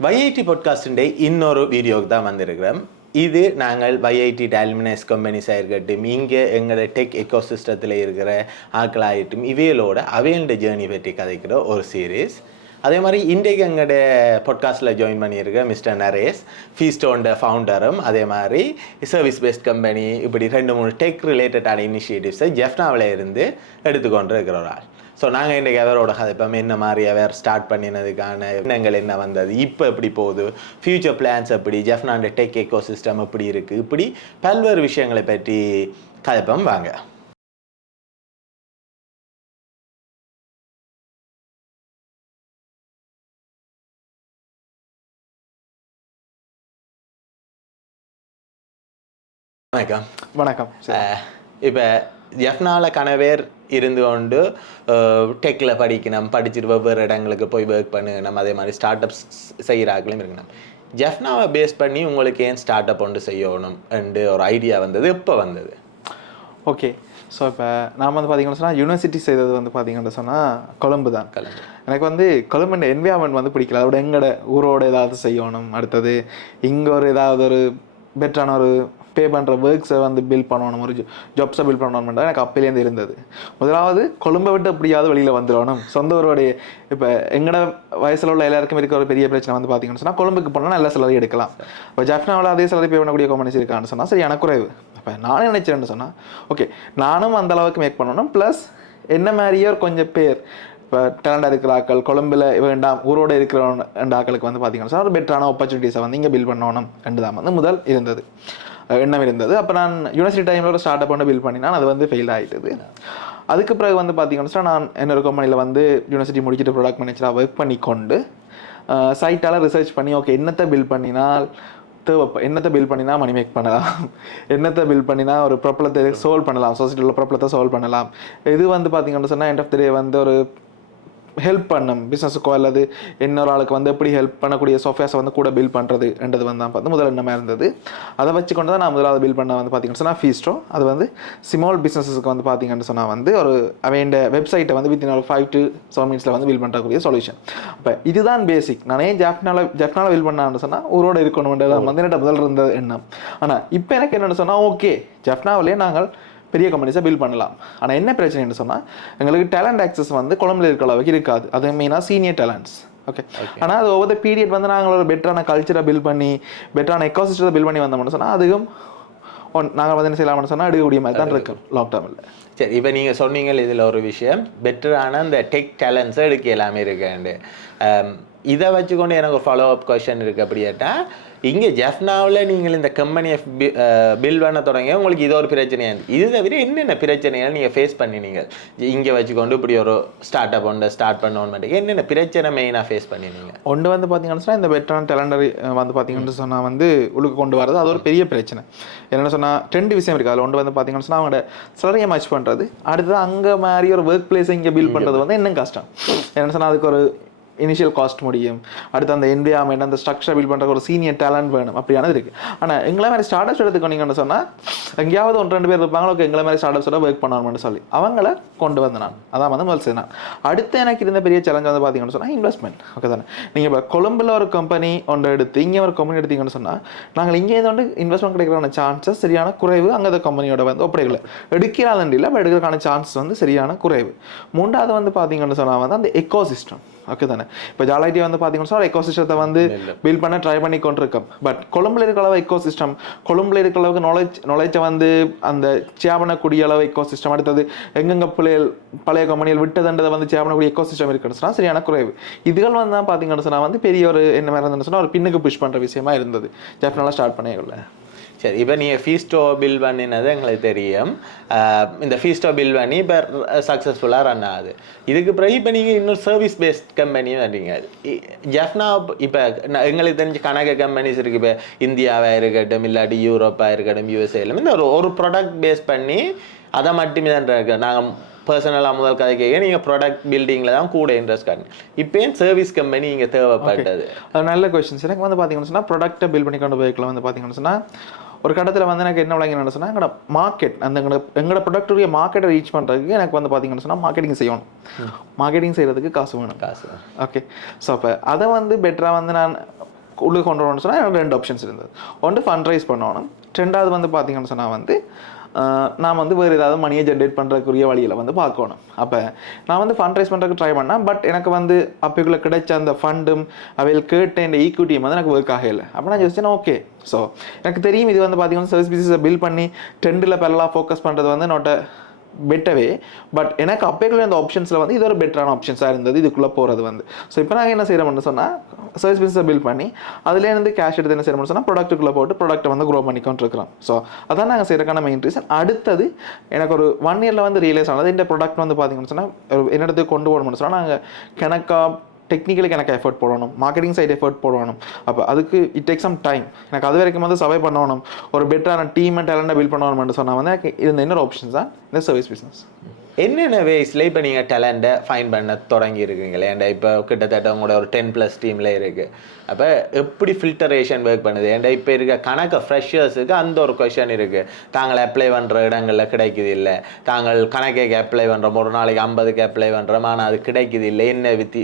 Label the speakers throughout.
Speaker 1: வைஐடி பாட்காஸ்டிൻ്റെ இன்னொரு வீடியோவுக்கு தான் வந்திருக்கிறோம். இது நாங்கள் வைஐடி டால்மினஸ் கம்பெனிஸ் ஆகிருக்கட்டும் இங்கே எங்களோட டெக் எக்கோ சிஸ்டத்தில் இருக்கிற ஆட்களாகட்டும் இவைகளோட அவையோட ஜேர்னி பற்றி கதைக்கிற ஒரு சீரீஸ் அதே மாதிரி இன்றைக்கு எங்களோட பாட்காஸ்ட்டில் ஜாயின் பண்ணியிருக்க மிஸ்டர் நரேஷ் ஃபீஸ்டோண்ட ஃபவுண்டரும் அதே மாதிரி சர்வீஸ் பேஸ்ட் கம்பெனி இப்படி ரெண்டு மூணு டெக் ரிலேட்டடான இனிஷியேட்டிவ்ஸை ஜெஃப்னாவில் இருந்து எடுத்துக்கொண்டு இருக்கிற ஒரு ஆள். ஸோ நாங்கள் இன்றைக்கி அவரோட கதைப்போம் என்ன மாதிரி அவர் ஸ்டார்ட் பண்ணினதுக்கான எண்ணங்கள் என்ன வந்தது? இப்போ எப்படி போகுது? ஃப்யூச்சர் பிளான்ஸ் எப்படி? ஜெஃப்னாண்ட டெக் எக்கோ சிஸ்டம் எப்படி இருக்குது இப்படி பல்வேறு விஷயங்களை பற்றி கதைப்போம். வாங்க. வணக்கம்.
Speaker 2: வணக்கம்.
Speaker 1: இப்போ ஜெஃப்னாவில் கனவேர் இருந்து கொண்டு டெக்கில் படிக்கணும் படிச்சுட்டு வெவ்வேறு இடங்களுக்கு போய் ஒர்க் பண்ணணும் அதே மாதிரி ஸ்டார்ட் அப்ஸ் செய்கிறாங்களும் இருக்கணும் ஜெஃப்னாவை பேஸ் பண்ணி உங்களுக்கு ஏன் ஸ்டார்ட் அப் ஒன்று செய்யணும் என்று ஒரு ஐடியா வந்தது எப்போ வந்தது?
Speaker 2: ஓகே ஸோ இப்போ நான் வந்து பார்த்தீங்கன்னு சொன்னால் யூனிவர்சிட்டி செய்தது வந்து பார்த்தீங்கன்னு சொன்னால் கொழும்பு தான்.
Speaker 1: கலந்து
Speaker 2: எனக்கு வந்து கொழும்புன்ற என்விரான்மெண்ட் வந்து பிடிக்கல. அதோட எங்களோட ஊரோட ஏதாவது செய்யணும் அடுத்தது இங்கே ஒரு ஏதாவது ஒரு பெட்டரான ஒரு பே பண்ணுற ஒர்க்ஸை வந்து பில் பண்ணணும் ஒரு ஜாப்ஸை பில் பண்ணணும்ன்றது எனக்கு அப்போலேருந்து இருந்தது. முதலாவது கொழும்பை விட்டு அப்படியாவது வெளியில் வந்துடணும். சொந்த ஊரோடைய இப்போ எங்களோட வயசில் உள்ள எல்லாருக்கும் இருக்க ஒரு பெரிய பிரச்சனை வந்து பார்த்தீங்கன்னு சொன்னால் கொழும்புக்கு போனால் நல்ல சிலரி எடுக்கலாம். இப்போ ஜாஃப்னாவில் அதே சிலரி பே பண்ணக்கூடிய கம்பெனிஸ் இருக்கான்னு சொன்னால் சரி எனக்கு குறைவு. இப்போ நானும் நினச்சேன்னு சொன்னால் ஓகே நானும் அந்த அளவுக்கு மேக் பண்ணணும். ப்ளஸ் என்ன மாதிரியே கொஞ்சம் பேர் இப்போ டேலண்டாக இருக்கிற ஆக்கள் கொழும்பில் வேண்டாம் ஊரோட இருக்கிற ரெண்டு ஆக்களுக்கு வந்து பார்த்தீங்கன்னா சார் ஒரு பெட்டரான ஆப்பர்ச்சுனிட்டிஸை வந்து இங்கே பில் பண்ணணும் ரெண்டு தான் வந்து முதல் இருந்தது. எண்ணம் இருந்தது. அப்போ நான் யூனிவர்சிட்டி டைமில் ஒரு ஸ்டார்ட் அப் ஒன்று பில் பண்ணினா அது வந்து ஃபெயில் ஆகிட்டது அதுக்கு பிறகு வந்து பார்த்தீங்கன்னா நான் என்னோட கம்பெனியில் வந்து யூனிவர்சிட்டி முடிச்சுட்டு ப்ராடக்ட் மேனேஜராக ஒர்க் பண்ணி கொண்டு சைட்டால் ரிசர்ச் பண்ணி ஓகே என்னத்தை பில் பண்ணினால் தேவைப்ப என்னத்தை பில் பண்ணினா மணி மேக் பண்ணலாம்? என்னத்தை பில் பண்ணினா ஒரு ப்ராப்ளத்தை சால்வ் பண்ணலாம்? சொசைட்டியில் ப்ராப்ளத்தை சால்வ் பண்ணலாம்? இது வந்து பார்த்தீங்கன்னு சொன்னால் எண்ட் ஆஃப் த டே வந்து ஒரு ஹெல்ப் பண்ணும் பிஸ்னஸுக்கோ அல்லது இன்னொரு ஆளுக்கு வந்து எப்படி ஹெல்ப் பண்ணக்கூடிய சாஃப்ட்வேர்ஸை வந்து கூட பில் பண்ணுறதுன்றது வந்து தான் பார்த்து முதல் எண்ணமாக இருந்தது. அதை வச்சு கொண்டு தான் நான் முதலாவது பில் பண்ண வந்து பார்த்தீங்கன்னு சொன்னால் ஃபீஸ்டோ அது வந்து ஸ்மால் பிஸ்னஸஸ்க்கு வந்து பார்த்தீங்கன்னு சொன்னால் வந்து ஒரு அவன் வெப்சைட்டை வந்து வித்தின் ஒரு ஃபைவ் டு செவன் மினிட்ஸில் வந்து பில் பண்ணுறக்கூடிய சொல்யூஷன் அப்போ இதுதான் பேசிக் நான் ஏன் ஜாப்னால ஜாப்னால பில் பண்ணான்னு சொன்னால் ஊரோட இருக்கணும்ன்றது வந்து என்னோட முதல் இருந்த எண்ணம். ஆனால் இப்போ எனக்கு என்னென்னு சொன்னால் ஓகே ஜப்னாவிலே நாங்கள் பெரிய கம்பெனிஸை பில் பண்ணலாம். ஆனால் என்ன பிரச்சனைன்னு சொன்னால் எங்களுக்கு டேலண்ட் ஆக்சஸ் வந்து கொழம்புல இருக்கிற அளவுக்கு இருக்காது. அது மெயினாக சீனியர் டேலண்ட்ஸ் ஓகே ஆனால் அது ஒவ்வொரு பீரியட் வந்து நாங்கள் ஒரு பெட்டரான கல்ச்சரை பில் பண்ணி பெட்டரான எக்கோசிஸ்டத்தை பில் பண்ணி வந்தோம்னு சொன்னால் அதுவும் ஒன் நாங்கள் வந்து என்ன செய்யலாம்னு சொன்னால் எடுக்கக்கூடிய மாதிரி தான் இருக்கும். லாங் டேர்மில்
Speaker 1: சரி இப்போ நீங்கள் சொன்னீங்க இதில் ஒரு விஷயம். பெட்டரான இந்த டெக் டேலண்ட்ஸை எடுக்க எல்லாமே இருக்கேன் இதை வச்சுக்கொண்டு எனக்கு ஒரு ஃபாலோ அப் கொஷன் இருக்குது அப்படி கேட்டால் இங்கே ஜெஃப்னாவில் நீங்கள் இந்த கம்பெனியை பில் பண்ண தொடங்க உங்களுக்கு இது ஒரு பிரச்சனையாக இருந்து இது தவிர என்னென்ன பிரச்சனைகள் நீங்கள் ஃபேஸ் பண்ணினீங்க? இங்கே வச்சுக்கொண்டு இப்படி ஒரு ஸ்டார்ட் அப் ஒன்று ஸ்டார்ட் பண்ணணும் என்னென்ன பிரச்சனை மெயினாக ஃபேஸ் பண்ணினீங்க?
Speaker 2: ஒன்று வந்து பார்த்தீங்கன்னு சொன்னால் இந்த பெட்டரான டேலண்டர் வந்து பார்த்தீங்கன்னு சொன்னால் வந்து உழுக்கு கொண்டு வரது அது ஒரு பெரிய பிரச்சனை. என்னென்னு சொன்னால் ரெண்டு விஷயம் இருக்குது அதில் ஒன்று வந்து பார்த்தீங்கன்னு சொன்னால் அவங்களோட சிலரையை மேட்ச் பண்ணுறது அடுத்தது அங்கே மாதிரி ஒரு ஒர்க் பிளேஸை இங்கே பில் பண்ணுறது வந்து இன்னும் கஷ்டம். என்னென்னு சொன்னால் அதுக்கு ஒரு இனிஷியல் காஸ்ட் முடியும். அடுத்து அந்த என்விரான்மெண்ட் அந்த ஸ்ட்ரக்சர் பில்ட் பண்ணுற ஒரு சீனியர் டேலண்ட் வேணும். அப்படியானது இருக்குது ஆனால் எங்களை மாதிரி ஸ்டார்ட் அப்ஸ் எடுத்துக்கோனீங்கன்னு சொன்னால் எங்கேயாவது ஒன்று ரெண்டு பேர் இருப்பாங்க ஓகே எங்களை மாதிரி ஸ்டார்ட் அப்ஸோட ஒர்க் பண்ணணும்னு சொல்லி. அவங்கள கொண்டு வந்த நான். அதான் வந்து முதல் செய்தான் அடுத்து எனக்கு இருந்த பெரிய சேலஞ்ச் வந்து பார்த்தீங்கன்னு சொன்னால் இன்வெஸ்ட்மெண்ட் ஓகே தானே? நீங்கள் இப்போ கொழும்பில் ஒரு கம்பெனி ஒன்று எடுத்து இங்கே ஒரு கம்பெனி எடுத்தீங்கன்னு சொன்னால் நாங்கள் இங்கே இருந்து வந்து இன்வெஸ்ட்மெண்ட் கிடைக்கிறான சான்சஸ் சரியான குறைவு அங்கே அந்த கம்பெனியோட வந்து ஒப்படைக்கல. எடுக்கிறாள் இல்லை அப்போ எடுக்கிறதுக்கான சான்சஸ் வந்து சரியான குறைவு. மூன்றாவது வந்து பார்த்தீங்கன்னு சொன்னால் வந்து அந்த எக்கோ சிஸ்டம் ஓகே தானே? இப்போ ஜாலைட்டி வந்து பார்த்தீங்கன்னு சொன்னால் எக்கோ சிஸ்டத்தை வந்து பில்ட் பண்ண ட்ரை பண்ணி கொண்டிருக்கோம். பட் கொழும்புல இருக்கிற அளவு எக்கோ சிஸ்டம் கொழும்புல இருக்கிற அளவுக்கு நாலேஜ் நாலேஜை வந்து அந்த சேவ் பண்ணக்கூடிய அளவு எக்கோ சிஸ்டம் அடுத்தது எங்கெங்க பிள்ளைகள் பழைய கம்பெனியில் விட்டதுன்றதை வந்து சேவ் பண்ணக்கூடிய எக்கோ சிஸ்டம் இருக்குன்னு சொன்னால் சரியான குறைவு. இதுகள் வந்து தான் பார்த்தீங்கன்னு சொன்னால் வந்து பெரிய ஒரு என்ன மாதிரி இருந்ததுன்னு சொன்னால் ஒரு பின்னுக்கு புஷ் பண்ணுற விஷயமா இருந்தது. டெஃபினலாக ஸ்டார்ட் பண்ணிக்கல
Speaker 1: சரி இப்போ நீங்கள் ஃபீஸ்டோ பில் பண்ணினது எங்களுக்கு தெரியும். இந்த ஃபீஸ்டோ பில் பண்ணி இப்போ சக்ஸஸ்ஃபுல்லாக ரன் ஆகுது. இதுக்கு பிறகு இப்போ நீங்கள் இன்னொரு சர்வீஸ் பேஸ்ட் கம்பெனியும் வரீங்க ஜெஃப்னா இப்போ எங்களுக்கு தெரிஞ்ச கணக்கு கம்பெனிஸ் இருக்குது இப்போ இந்தியாவாக இருக்கட்டும் இல்லாட்டி யூரோப்பாக இருக்கட்டும் யூஎஸ்ஏலும் இந்த ஒரு ஒரு ப்ராடக்ட் பேஸ் பண்ணி அதை மட்டுமே தான் இருக்கு. நாங்கள் பர்சனலாக முதல் கதை கேட்க நீங்கள் ப்ராடக்ட் பில்டிங்கில் தான் கூட இன்ட்ரெஸ்ட் காட்டுங்க இப்போ ஏன் சர்வீஸ் கம்பெனி இங்கே தேவைப்பட்டது.
Speaker 2: அது நல்ல கொஸ்டின்ஸ் எனக்கு வந்து பார்த்தீங்கன்னு சொன்னால் ப்ராடக்ட்டை பில் பண்ணி கொண்டு போய்க்கலாம் வந்து பார்த்தீங்கன்னு சொன்னால் ஒரு கட்டத்தில் வந்து எனக்கு என்ன விளங்கி சொன்னால் எங்களோட மார்க்கெட் அந்த எங்களோட எங்களோட ப்ராடக்ட்டுடைய மார்க்கெட்டை ரீச் பண்ணுறதுக்கு எனக்கு வந்து பார்த்தீங்கன்னு சொன்னால் மார்க்கெட்டிங் செய்யணும். மார்க்கெட்டிங் செய்கிறதுக்கு காசு வேணும்.
Speaker 1: காசு
Speaker 2: ஓகே ஸோ அப்போ அதை வந்து பெட்டராக வந்து நான் உள்ளே கொண்டு வரணும்னு சொன்னால் எனக்கு ரெண்டு ஆப்ஷன்ஸ் இருந்தது. ஒன்று ஃபண்ட் ரைஸ் பண்ணணும். ரெண்டாவது வந்து பார்த்தீங்கன்னு சொன்னால் வந்து நான் வந்து வேறு ஏதாவது மணியை ஜென்ரேட் பண்ணுறதுக்குரிய வழியில் வந்து பார்க்கணும். அப்போ நான் வந்து ஃபண்ட் ரைஸ் பண்ணுறதுக்கு ட்ரை பண்ணேன் பட் எனக்கு வந்து அப்போக்குள்ளே கிடைச்ச அந்த ஃபண்டும் அவையில் கேட்ட இந்த ஈக்விட்டியும் வந்து எனக்கு ஒர்க் ஆகலை அப்போ நான் யோசிச்சேன் ஓகே ஸோ எனக்கு தெரியும் இது வந்து பார்த்தீங்கன்னா சர்வீஸ் பிசினஸை பில் பண்ணி ட்ரெண்டில் பெரலாக ஃபோக்கஸ் பண்ணுறது வந்து நோட்ட பெட்டவே பட் எனக்கு அப்பேக்குள்ள இந்த ஆப்ஷன்ஸில் வந்து இது ஒரு பெட்டரான ஆப்ஷன்ஸாக இருந்தது. இதுக்குள்ளே போகிறது வந்து. ஸோ இப்போ நாங்கள் என்ன செய்கிறோம்னு சொன்னால் சர்வீஸ் பிஸ்னஸை பில் பண்ணி அதுலேருந்து கேஷ் எடுத்து என்ன செய்யறோம்னு சொன்னால் ப்ராடக்ட்டுக்குள்ளே போட்டு ப்ராடக்ட்டை வந்து க்ரோ பண்ணிக்கொண்டு இருக்கிறோம். ஸோ அதான் நாங்கள் செய்கிறக்கான மெயின் ரீசன் அடுத்தது எனக்கு ஒரு ஒன் இயரில் வந்து ரியலைஸ் ஆனது இந்த ப்ராடக்ட் வந்து பார்த்தீங்கன்னு சொன்னால் என்னிடத்துக்கு கொண்டு போகணும்னு சொன்னால் நாங்கள் கணக்காக டெக்னிக்கலுக்கு எனக்கு எஃபர்ட் போடணும். மார்க்கெட்டிங் சைடு எஃபர்ட் போடணும். அப்போ அதுக்கு இட் டேக் சம் டைம் எனக்கு அது வரைக்கும் வந்து சர்வை பண்ணணும். ஒரு பெட்டரான டீம் அண்ட் டேலண்டாக பில்ட் பண்ணணும்னு சொன்னால் வந்து எனக்கு இருந்த இன்னொரு ஆப்ஷன்ஸ் தான். இந்த சர்வீஸ் பிஸ்னஸ்
Speaker 1: என்னென்ன வேஸ்ல இப்போ நீங்கள் டேலண்ட்டை ஃபைன் பண்ண தொடங்கி இருக்கீங்களே ஏன்டா இப்போ கிட்டத்தட்ட உங்களோட ஒரு டென் ப்ளஸ் டீமில் இருக்குது அப்போ எப்படி ஃபில்டரேஷன் ஒர்க் பண்ணுது? ஏன்டா இப்போ இருக்க கணக்கு ஃப்ரெஷர்ஸுக்கு அந்த ஒரு கொஷன் இருக்குது தாங்கள் அப்ளை பண்ணுற இடங்களில் கிடைக்குது இல்லை. தாங்கள் கணக்கைக்கு அப்ளை பண்ணுறோம் ஒரு நாளைக்கு ஐம்பதுக்கு அப்ளை பண்ணுறோம் ஆனால் அது கிடைக்குது இல்லை. என்ன வித்தி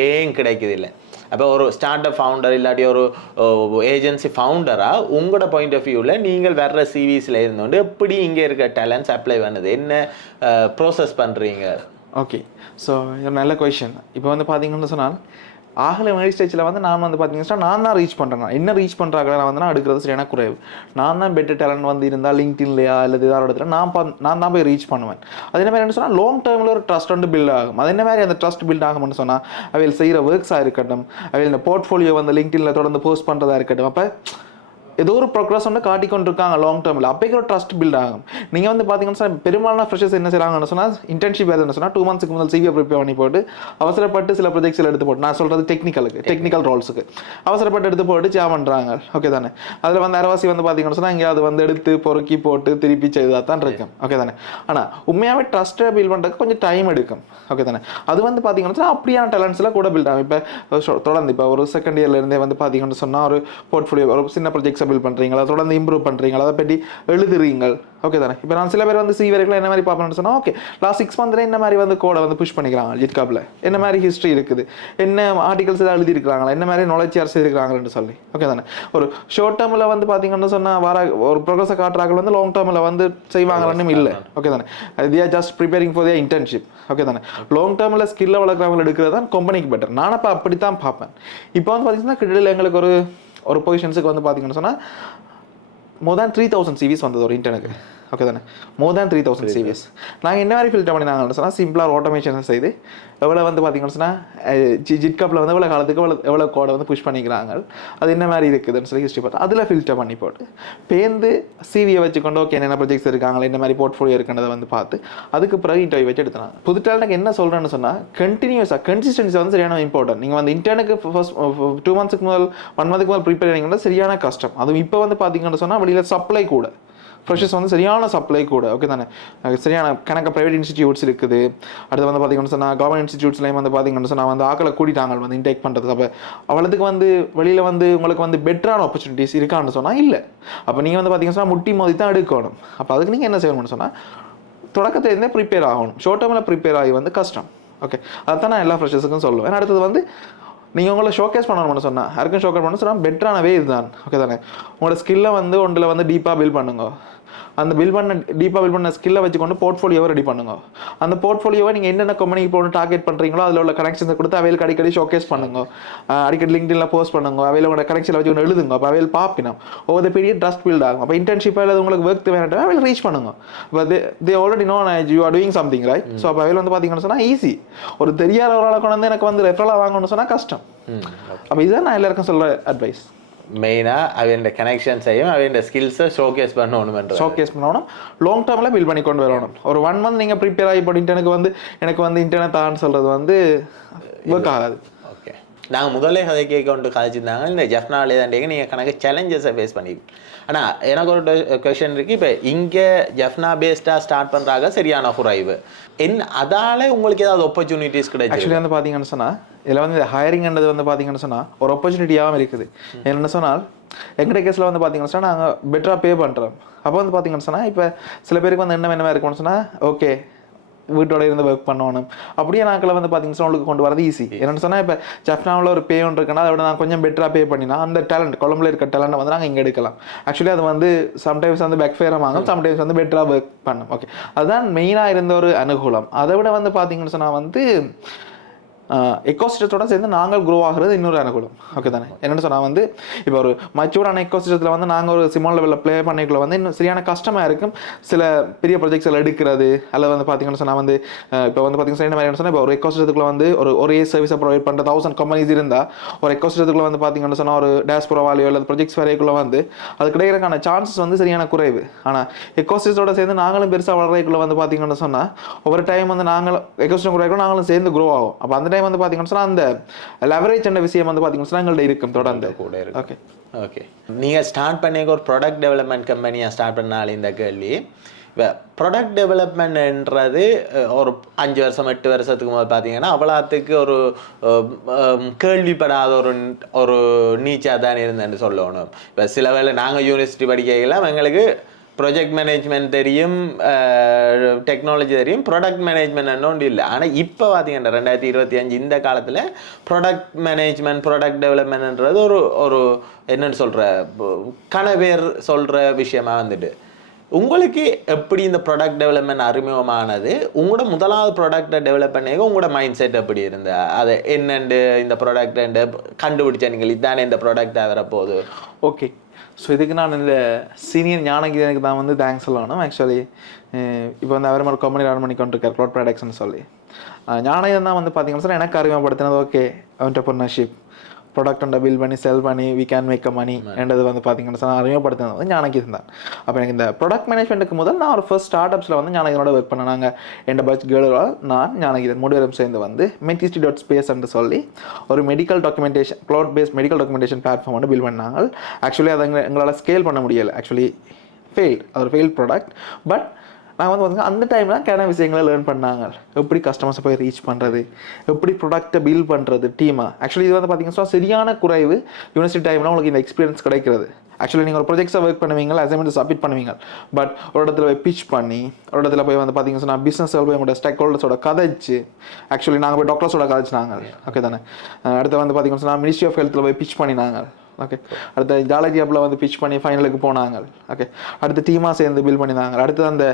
Speaker 1: ஏன் கிடைக்குது இல்லை? அப்போ ஒரு ஸ்டார்ட் அப் ஃபவுண்டர் இல்லாட்டி ஒரு ஏஜென்சி ஃபவுண்டராக உங்களோட பாயிண்ட் ஆஃப் வியூவில் நீங்கள் வர்ற சிவிஸில் இருந்தோண்டு எப்படி இங்கே இருக்க டேலண்ட்ஸ் அப்ளை பண்ணுது? என்ன ப்ரோசஸ் பண்ணுறீங்க
Speaker 2: ஓகே ஸோ நல்ல கொஷின் இப்போ வந்து பார்த்தீங்கன்னு சொன்னால் ஆகலை மேரி ஸ்டேஜில் வந்து நான் வந்து பார்த்தீங்கன்னா நான் தான் ரீச் பண்ணுறேன் என்ன ரீச் பண்ணுறாங்க நான் வந்து நான் எடுக்கிறது சரியான குறைவு. நான் தான் பெட்டர் டேலண்ட் வந்து இருந்தால் லிங்க்டின்லையா இல்லை ஏதாவது இடத்துல நான் பா நான் தான் போய் ரீச் பண்ணுவேன். அதே மாதிரி என்ன சொன்னால் லாங் டேர்மில் ஒரு ட்ரஸ்ட் வந்து பில்ட் ஆகும். அது என்ன மாதிரி அந்த ட்ரஸ்ட் பில்ட் ஆகும்னு சொன்னால் அவையில் செய்கிற ஒர்க்ஸாக இருக்கட்டும். அவையில் இந்த போர்ட்ஃபோலியோ வந்து லிங்க்டின்ல தொடர்ந்து போஸ்ட் பண்ணுறதா இருக்கட்டும். அப்போ ஏதோ ஒரு ப்ரோக்ரஸ் வந்து காட்டிக்கொண்டிருக்காங்க லாங் டேர்மில் அப்போக்கு ஒரு ட்ரஸ்ட் பில்ட் ஆகும். நீங்கள் வந்து பார்த்தீங்கன்னா சார் பெரும்பாலான ஃப்ரெஷர்ஸ் என்ன செய்கிறாங்கன்னு சொன்னால் இன்டர்ன்ஷிப் எதுன்னு சொன்னால் டூ மந்த்ஸ்க்கு முதல் சிவியை ப்ரிப்பேர் பண்ணி போட்டு அவசரப்பட்டு சில ப்ரொஜெக்ட்ஸில் எடுத்து போட்டு நான் சொல்கிறது டெக்னிக்கலுக்கு டெக்னிக்கல் ரோல்ஸுக்கு அவசரப்பட்டு எடுத்து போட்டு ஜா பண்ணுறாங்க ஓகே தானே? அதில் வந்து அரவாசி வந்து பார்த்தீங்கன்னு சொன்னால் இங்கே அது வந்து எடுத்து பொறுக்கி போட்டு திருப்பி செய்ததாக தான் இருக்கும். ஓகே தானே? ஆனால் உண்மையாகவே ட்ரஸ்ட்டை பில்ட் பண்ணுறதுக்கு கொஞ்சம் டைம் எடுக்கும். ஓகே தானே? அது வந்து பார்த்தீங்கன்னா சொன்னால் அப்படியான டேலண்ட்ஸ்லாம் கூட பில்ட் ஆகும். இப்போ தொடர்ந்து இப்போ ஒரு செகண்ட் இயர்லேருந்தே வந்து பார்த்தீங்கன்னு சொன்னால் ஒரு போர்ட்ஃபோலியோ ஒரு சின்ன ப்ரொஜெக்ட்ஸை பில்ட் பண்ணுறீங்களா தொடர்ந்து இம்ப்ரூவ் பண்ணுறீங்களா அதை பற்றி எழுதுறீங்க ஓகே தானே? இப்போ நான் சில பேர் வந்து சி வரைக்கும் என்ன மாதிரி பார்ப்பேன்னு சொன்னால் ஓகே லாஸ்ட் சிக்ஸ் மந்த்ல என்ன மாதிரி வந்து கோடை வந்து புஷ் பண்ணிக்கிறாங்க ஜிட்காப்பில் என்ன மாதிரி ஹிஸ்ட்ரி இருக்குது? என்ன ஆர்டிகல்ஸ் ஏதாவது எழுதியிருக்கிறாங்களா? என்ன மாதிரி நாலேஜ் யார் செய்திருக்காங்கன்னு சொல்லி. ஓகே தானே? ஒரு ஷார்ட் டேர்மில் வந்து பார்த்தீங்கன்னு சொன்னால் வர ஒரு ப்ரோக்ரஸை காட்டுறாங்க வந்து லாங் டேர்மில் வந்து செய்வாங்களான்னு இல்லை. ஓகே தானே? They are just preparing for their internship okay தானே? லாங் டேர்மில் ஸ்கில்லை வளர்க்குறவங்க எடுக்கிறது தான் கம்பெனிக்கு பெட்டர் நான் அப்போ அப்படி தான் பார்ப்பேன். இப்போ வந்து பார்த்தீங்கன்னா கிட்டத்தட்ட எங்களுக்கு ஒரு ஒரு பொசிஷன்ஸுக்கு வந்து பார்த்தீங்கன்னு சொன்னால் more than three thousand CVs வந்தது ஒரு இன்டர்னுக்கு ஓகே தானே? More than three thousand CVs நாங்கள் என்ன மாதிரி ஃபில்டர் பண்ணினாங்கன்னு சொன்னால் சிம்பிளாக ஆட்டோமேஷன் செய்து எவ்வளோ வந்து பார்த்தீங்கன்னு சொன்னால் ஜிட்கப்பில் வந்து எவ்வளோ காலத்துக்கு எவ்வளோ எவ்வளோ கோடை வந்து புஷ் பண்ணிக்கிறாங்க அது என்ன மாதிரி இருக்குதுன்னு சொல்லி ஹிஸ்ட்ரி பார்த்து அதில் ஃபில்டர் பண்ணி போட்டு பேருந்து சிவியை வச்சுக்கொண்டு ஓகே என்னென்ன ப்ரொஜெக்ட்ஸ் இருக்காங்களா என்ன மாதிரி போர்ட்ஃபோலியோ இருக்குன்றதை வந்து பார்த்து அதுக்கு பிறகு இன்டர்வியூ வச்சு எடுத்தாங்க புது டேலண்ட்டுக்கு என்ன சொல்கிறேன்னு சொன்னால் கண்டினியூஸாக கன்சிஸ்டன்சி வந்து சரியான இம்பார்ட்டன்ட் நீங்கள் வந்து இன்டர்னுக்கு ஃபர்ஸ்ட் டூ மந்த்ஸ்க்கு முதல் ஒன் மந்த்துக்கு முதல் ப்ரிப்பேர் பண்ணிங்கன்னா சரியான கஷ்டம். அதுவும் இப்போ வந்து பார்த்தீங்கன்னு சொன்னால் வெளியில் சப்ளை கூட. ஃப்ரெஷர்ஸ் வந்து சரியான சப்ளை கூட ஓகே தானே? சரியான கணக்க ப்ரைவேட் இன்ஸ்டிடியூட்ஸ் இருக்குது. அடுத்து வந்து பார்த்தீங்கன்னு சொன்னால் கவர்மெண்ட் இன்ஸ்டியூட்ஸ்லேயும் வந்து பார்த்தீங்கன்னு சொன்னால் வந்து ஆக்களை கூட்டிட்டாங்க வந்து இன்டேக் பண்ணுறது அப்போ அவ்வளோத்துக்கு வந்து வெளியில் வந்து உங்களுக்கு வந்து பெட்டரான ஆப்பர்ச்சுனிட்டிஸ் இருக்கான்னு சொன்னால் இல்லை. அப்போ நீங்கள் வந்து பார்த்தீங்கன்னா சொன்னால் முட்டி மோதி தான் எடுக்கணும். அப்போ அதுக்கு நீங்கள் என்ன செய்யணும்னு சொன்னால் தொடக்கத்திலேருந்தே ப்ரிப்பேர் ஆகணும். ஷோர்ட் டேர்மில் ப்ரிப்பேர் ஆகி வந்து கஷ்டம். ஓகே அதுதான் நான் எல்லா ஃப்ரெஷர்ஸுக்கும் சொல்லுவேன். அடுத்தது வந்து நீங்கள் உங்களை ஷோகேஸ் பண்ணணும்னு சொன்னால் யாருக்கும் ஷோகேஸ் பண்ணணும் சொன்னால் பெட்டரான வே இதுதான். ஓகே தானே? உங்களோட ஸ்கில்லை வந்து ஒன்றில் வந்து டீப்பாக பில்ட் பண்ணுங்க. அந்த பில் பண்ண டீப்பாக பில் பண்ண ஸ்கில்லை வச்சுக்கொண்டு போர்ட்ஃபோலியோவை ரெடி பண்ணுங்க. அந்த போர்ட்ஃபோலியோவை நீங்கள் என்னென்ன கம்பெனிக்கு போகணும் டார்கெட் பண்ணுறீங்களோ அதில் உள்ள கனெக்ஷன்ஸை கொடுத்து அவைகளுக்கு அடிக்கடி ஷோகேஸ் பண்ணுங்க. அடிக்கடி லிங்க்டின்ல போஸ்ட் பண்ணுங்க. அவையில் உங்களோட கனெக்ஷன் வச்சு ஒன்று எழுதுங்க. அப்போ அவையில் பார்ப்பினோம் ஓவர் பீரியட் ட்ரஸ்ட் பில்ட் ஆகும். அப்போ இன்டர்ன்ஷிப் அல்லது உங்களுக்கு ஒர்க் தேவையான அவையில் ரீச் பண்ணுங்க. இப்போ they they already know you are doing something right so அப்போ அவையில் வந்து பார்த்தீங்கன்னு சொன்னால் ஈஸி ஒரு தெரியாத ஒரு ஆளை கொண்டு வந்து எனக்கு வந்து ரெஃபரலாக வாங்கணும்னு சொன்னால் கஷ்டம். அப்போ இதுதான் நான் எல்லாருக்கும் சொல்ல அட்வைஸ்
Speaker 1: மெயினாக அவன் கனெக்ஷன்ஸையும் அவன் ஸ்கில்ஸை ஷோகேஸ் பண்ணணுமென்ற
Speaker 2: ஷோகேஸ் பண்ணணும். லாங் டேர்மில் பில் பண்ணி கொண்டு வரணும். ஒரு ஒன் மந்த் நீங்கள் ப்ரிப்பேர் ஆகி போட்டு எனக்கு வந்து எனக்கு வந்து இன்டர்நெட் தான்னு சொல்கிறது வந்து ஒர்க் ஆகாது.
Speaker 1: நாங்கள் முதல்ல கதை கேட்க கொண்டு கதைச்சிருந்தாங்க இந்த ஜெஃப்னாலே தான் நீங்கள் கணக்கு சேலஞ்சஸை ஃபேஸ் பண்ணிருக்கு ஆனால் எனக்கு ஒரு கொஷன் இருக்குது இப்போ இங்கே ஜெஃப்னா பேஸ்டாக ஸ்டார்ட் பண்ணுறாங்க சரியான குறைவு. என் அதால் உங்களுக்கு ஏதாவது ஆப்பர்ச்சுனிட்டிஸ் கிடைச்சு
Speaker 2: ஆக்சுவலி வந்து பார்த்தீங்கன்னு சொன்னால் இதில் வந்து ஹையரிங்ன்றது வந்து பார்த்தீங்கன்னு சொன்னால் ஒரு ஆப்பர்ச்சுனிட்டியாகவும் இருக்குது. என்ன சொன்னால் எங்கடைய கேஸில் வந்து பார்த்தீங்கன்னு சொன்னால் நாங்கள் பெட்டராக பே பண்ணுறோம் அப்போ வந்து பார்த்தீங்கன்னு சொன்னால் இப்போ சில பேருக்கு வந்து என்ன என்ன இருக்கும்னு சொன்னால் ஓகே வீட்டோட இருந்து ஒர்க் பண்ணணும். அப்படியே நாட்களை வந்து பார்த்தீங்கன்னா உங்களுக்கு கொண்டு வரது ஈஸி என்னென்னு சொன்னால் இப்போ ஜெஃப்னாவில் ஒரு பே ஒன்று இருக்குன்னா அதை விட நான் கொஞ்சம் பெட்டராக பே பண்ணினா அந்த டேலண்ட் கொழம்புல இருக்க டேலண்ட்டை வந்து நாங்கள் இங்கே எடுக்கலாம். ஆக்சுவலி அது வந்து சம்டைம்ஸ் வந்து பேக் ஃபேரம் ஆகும் சம்டைம்ஸ் வந்து பெட்டராக ஒர்க் பண்ணும். ஓகே அதுதான் மெயினாக இருந்த ஒரு அனுகூலம். அதை விட வந்து பார்த்தீங்கன்னு சொன்னால் வந்து எக்கோசிஸ்டத்தோட சேர்ந்து நாங்கள் குரோ ஆகிறது இன்னொரு அனுகூலம். ஓகே தானே? என்னென்னு சொன்னால் வந்து இப்போ ஒரு மச்சூரான எக்கோசிஸ்டத்தில் வந்து நாங்கள் ஒரு சிமால் லெவலில் ப்ளே பண்ணிக்குள்ள வந்து இன்னும் சரியான கஷ்டமாக இருக்கும். சில பெரிய ப்ரொஜெக்ட்ஸ் எடுக்கிறது அல்லது வந்து பார்த்தீங்கன்னு சொன்னால் வந்து இப்போ வந்து பார்த்தீங்கன்னா என்ன மாதிரி சொன்னால் இப்போ ஒரு எக்கோசிஸ்டத்துக்குள்ள வந்து ஒரு ஒரே சர்வீஸை ப்ரொவைட் பண்ணுற தௌசண்ட் கம்பெனிஸ் இருந்தால் ஒரு எக்கோசிஸ்டத்துக்குள்ள வந்து பார்த்தீங்கன்னு சொன்னால் ஒரு டேஸ்புரோவாலியோ அல்லது ப்ரொஜெக்ட்ஸ் வரைக்குள்ள வந்து அது கிடைக்கிறதுக்கான சான்சஸ் வந்து சரியான குறைவு. ஆனால் எக்கோசிஸ்டோட சேர்ந்து நாங்களும் பெருசாக வளர்றதுக்குள்ள வந்து பார்த்தீங்கன்னு சொன்னால் ஒவ்வொரு டைம் வந்து நாங்கள் எக்கோசிஸ்டம் குறைக்குள்ள நாங்களும் சேர்ந்து குரோ ஆகும். அப்போ அந்த டைம் வந்து பார்த்தீங்கன்னு சொன்னால் அந்த லெவரேஜ் என்ற விஷயம் வந்து பார்த்தீங்கன்னு சொன்னால் எங்கள்ட்ட இருக்கும் தொடர்ந்து.
Speaker 1: கூட
Speaker 2: ஓகே
Speaker 1: ஓகே நீங்கள் ஸ்டார்ட் பண்ணி ஒரு ப்ராடக்ட் டெவலப்மெண்ட் கம்பெனியாக ஸ்டார்ட் பண்ணாலும் இந்த கேள்வி. இப்போ ப்ராடக்ட் டெவலப்மெண்ட்ன்றது ஒரு அஞ்சு வருஷம் எட்டு வருஷத்துக்கு முதல் பார்த்தீங்கன்னா அவ்வளோத்துக்கு ஒரு கேள்விப்படாத ஒரு ஒரு நீச்சாக தான் இருந்தேன்னு சொல்லணும். இப்போ சில வேளை நாங்கள் யூனிவர்சிட்டி படிக்கலாம் எங்களுக்கு ப்ரொஜெக்ட் மேனேஜ்மெண்ட் தெரியும் டெக்னாலஜி தெரியும் ப்ராடக்ட் மேனேஜ்மெண்ட் ஒன்று இல்லை. ஆனால் இப்போ பார்த்தீங்கன்னா ரெண்டாயிரத்தி இருபத்தி அஞ்சு இந்த காலத்தில் ப்ராடக்ட் மேனேஜ்மெண்ட் ப்ராடக்ட் டெவலப்மெண்ட்ன்றது ஒரு ஒரு என்னென்னு சொல்கிற கணவேர் சொல்கிற விஷயமா வந்துட்டு. உங்களுக்கு எப்படி இந்த ப்ராடக்ட் டெவலப்மெண்ட் அறிமுகமானது? உங்களோட முதலாவது ப்ராடக்டை டெவலப் பண்ணீங்க உங்களோட மைண்ட் செட் எப்படி இருந்த? அதை என்னண்டு இந்த ப்ராடக்ட் கண்டுபிடிச்ச நீங்கள் இதானே இந்த ப்ராடக்டாக வரப்போகுது?
Speaker 2: ஓகே ஸோ இதுக்கு நான் இந்த சீனியர் ஞானகிதனுக்கு தான் வந்து தேங்க்ஸ் சொல்லணும். ஆக்சுவலி இப்போ வந்து அவர் மாதிரி கம்பெனி ரன் பண்ணி கொண்டிருக்கார் க்ளோட் ப்ராடக்ட்ஸ்னு சொல்லி. அஹ் ஞானகிதன் தான் வந்து பார்த்தீங்கன்னா சார் எனக்கு அறிமுகப்படுத்தினது. ஓகே என்டர்பிரினர்ஷிப் ப்ராடக்ட் பில் பண்ணி செல் பண்ணி we can make a money என்றது வந்து பார்த்தீங்கன்னா அறிமுகப்படுத்தினது வந்து ஞானகிதன் தான். அப்போ எனக்கு இந்த ப்ராடக்ட் மேனேஜ்மெண்ட்டுக்கு முதல் நான் ஒரு ஃபர்ஸ்ட் ஸ்டார்ட் அப்ஸில் வந்து ஞானகிதனோட ஒர்க் பண்ணேன் நாங்கள் என் பட்ஜ் கேர்ளோட நான் ஞானகிதன் மூணு பேரும் சேர்ந்து வந்து மெட்டிஸ்டி டாட் ஸ்பேஸ் என்று சொல்லி ஒரு medical documentation cloud based medical documentation platform வந்து பில் பண்ணாங்க. ஆக்சுவலி அதை எங்க- எங்களால் ஸ்கேல் பண்ண முடியலை. ஆக்சுவலி ஃபெயில் அது ஒரு ஃபெயில் ப்ராடக்ட் பட் நான் வந்து பார்த்தீங்கன்னா அந்த டைமில் கேன விஷயங்களை லேர்ன் பண்ணாங்க. எப்படி கஸ்டமர்ஸை போய் ரீச் பண்ணுறது எப்படி ப்ராடக்ட்டை பில் பண்ணுறது டீமாக ஆக்சுவலி இது வந்து பார்த்தீங்கன்னா சரியான குறைவு யூனிவர்சிட்டி டைமில் உங்களுக்கு இந்த எக்ஸ்பீரியன்ஸ் கிடைக்கிறது. ஆக்சுவலி நீங்கள் ஒரு ப்ரொஜெக்ட்ஸை ஒர்க் பண்ணுவீங்க அசைன்மெண்ட் சப்மிட் பண்ணுவீங்க. பட் ஒரு இடத்துல போய் பிச் பண்ணி ஒரு இடத்துல போய் வந்து பார்த்தீங்கன்னா சொன்னால் பிஸ்னஸ் போய் உங்களோட ஸ்டேக் ஹோல்டர்ஸோட கதைச்சு ஆக்சுவலி நாங்கள் போய் டாக்டர்ஸோட கதைச்சினாங்க. ஓகே தானே? அடுத்து வந்து பார்த்தீங்கன்னா சொன்னால் மினிஸ்ட்ரி ஆஃப் ஹெல்த்தில் போய் பிச் பண்ணினாங்க. ஓகே அடுத்த ஜாலஜி ஆப்பில் வந்து பிச் பண்ணி ஃபைனலுக்கு போனாங்க. ஓகே அடுத்து டீமாக சேர்ந்து பில் பண்ணியிருந்தாங்க அடுத்து அந்த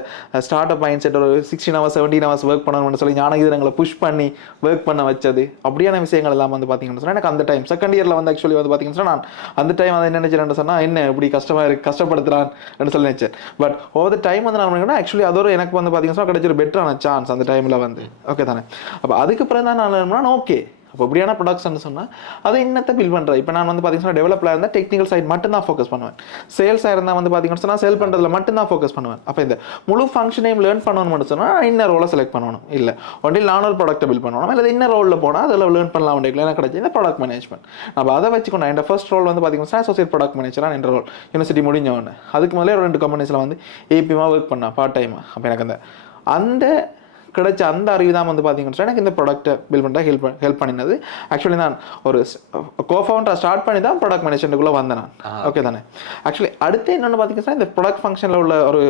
Speaker 2: ஸ்டார்ட் அப் மைண்ட் செட் ஒரு sixteen hours seventeen hours work பண்ணணும்னு சொல்லி ஞானகிதங்களை புஷ் பண்ணி ஒர்க் பண்ண வச்சது. அப்படியான விஷயங்கள் எல்லாம் வந்து பார்த்தீங்கன்னு சொன்னால் எனக்கு அந்த டைம் செகண்ட் இயரில் வந்து ஆக்சுவலி வந்து பார்த்தீங்கன்னு சொன்னா நான் அந்த டைம் அதை என்ன நினைச்சேன் சொன்னால் என்ன இப்படி கஷ்டமாக இருக்கு கஷ்டப்படுத்துறான்னு சொல்லி நினச்சேன். பட் ஓவர் த டைம் வந்து நான் ஆக்சுவலி அது ஒரு எனக்கு வந்து பார்த்தீங்கன்னா சொன்னா கிடைச்ச ஒரு பெட்டரான சான்ஸ் அந்த டைமில் வந்து. ஓகே தானே? அப்போ அதுக்கப்புறம் தான் நான் என்ன ஓகே அப்போ இப்படியான ப்ரொடக்ட்ஸ்னு சொன்னால் அதை என்னத்தை பில் பண்ணுறது இப்போ நான் வந்து பார்த்தீங்கன்னா டெவலப்ல இருந்தால் டெக்னிக்கல் சைட் மட்டும் தான் ஃபோக்கஸ் பண்ணுவேன். சேல்ஸாக இருந்தால் வந்து பார்த்தீங்கன்னு சொன்னால் சேல் பண்ணுறதுல மட்டும் தான் ஃபோக்கஸ் பண்ணுவேன். அப்போ இந்த முழு ஃபங்க்ஷனையும் லேர்ன் பண்ணணும் சொன்னால் இன்னர் ரோலை செலக்ட் பண்ணணும். இல்லை ஒன்றில் நான் ஒரு ப்ராடக்ட்டை பில் பண்ணணும். இல்லை இன்னர் ரோலில் போனால் அதில் லேர்ன் பண்ணலாம் உண்டு. எனக்கு கிடைச்சி இந்த ப்ராடக்ட் மேனேஜ்மெண்ட் நம்ம அதை வச்சுக்கணும். என் ஃபர்ஸ்ட் ரோல் வந்து பார்த்தீங்கன்னா அசோசியேட் ப்ராடக்ட் மேனேஜராக என்ற ரோல் யூனிவர்சிட்டி முடிஞ்ச உடனே. அதுக்கு முதல்ல ரெண்டு கம்பெனிஸில் வந்து ஏபிமாக ஒர்க் பண்ணேன் பார்ட் டைமாக அப்போ எனக்கு அந்த அந்த கிடைச்ச அந்த அறிவு தான் வந்து பார்த்தீங்கன்னு சொன்னா எனக்கு இந்த ப்ராடக்ட்டை பில் பண்ணுற ஹெல்ப் ஹெல்ப் பண்ணினது. ஆக்சுவலி நான் ஒரு கோ ஃபவுண்டர் ஸ்டார்ட் பண்ணி தான் ப்ராடக்ட் மேனேஜ்மெண்ட்டுக்குள்ளே வந்தேன் நான். ஓகே தானே? ஆக்சுவலி அடுத்து என்னென்னு பார்த்தீங்கன்னா இந்த ப்ராடக்ட் ஃபங்க்ஷனில் உள்ள ஒரு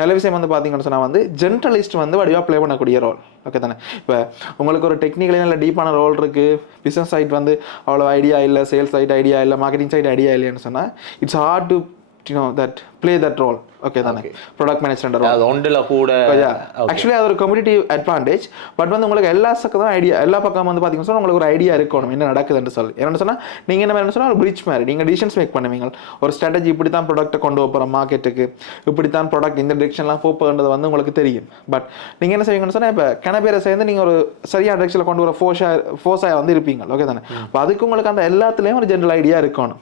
Speaker 2: நல்ல விஷயம் வந்து பார்த்தீங்கன்னு சொன்னால் வந்து ஜென்ரலிஸ்ட் வந்து வடிவாக ப்ளே பண்ணக்கூடிய ரோல் ஓகே தானே? இப்போ உங்களுக்கு ஒரு டெக்னிக்கலி நல்ல டீப்பான ரோல் இருக்குது பிஸ்னஸ் சைட் வந்து அவ்வளோ ஐடியா இல்லை சேல்ஸ் சைட் ஐடியா இல்லை மார்க்கெட்டிங் சைட் ஐடியா இல்லைன்னு சொன்னால் it's hard to you know that play that role okay தானே ப்ராடக்ட் மேனேஜ்மெண்ட் ரோல்
Speaker 1: ஒன்றில் கூட
Speaker 2: ஆக்சுவலி அது ஒரு கம்யூனிட்டிவ் அட்வான்டேஜ் பட் வந்து உங்களுக்கு எல்லா பக்கம் ஐடியா எல்லா பக்கம் வந்து பார்த்தீங்கன்னா சொன்னா உங்களுக்கு ஒரு ஐடியா இருக்கணும். என்ன நடக்குதுன்னு சொல்லி. என்னன்னு சொன்னால் நீங்கள் என்ன மாதிரி சொன்னால் ஒரு பிரிட்ஜ் மாதிரி. நீங்கள் டிசிஷன்ஸ் மேக் பண்ணுவீங்க. ஒரு ஸ்ட்ராட்டஜி இப்படி தான் ப்ராடக்ட்டை கொண்டு போகிறோம் மார்க்கெட்டுக்கு இப்படி தான் ப்ராடக்ட் இந்த டிரெக்ஷன்லாம் போகிறது வந்து உங்களுக்கு தெரியும். பட் நீங்கள் என்ன செய்வீங்கன்னு சொன்னால் இப்போ கணபேரை சேர்ந்து நீங்கள் ஒரு சரியான டிரெக்ஷனில் கொண்டு வர ஃபோர்ஸா ஃபோர்ஸாக வந்து இருப்பீங்க. ஓகே தானே அதுக்கு உங்களுக்கு அந்த எல்லாத்துலேயும் ஒரு ஜென்ரல் ஐடியா இருக்கணும்.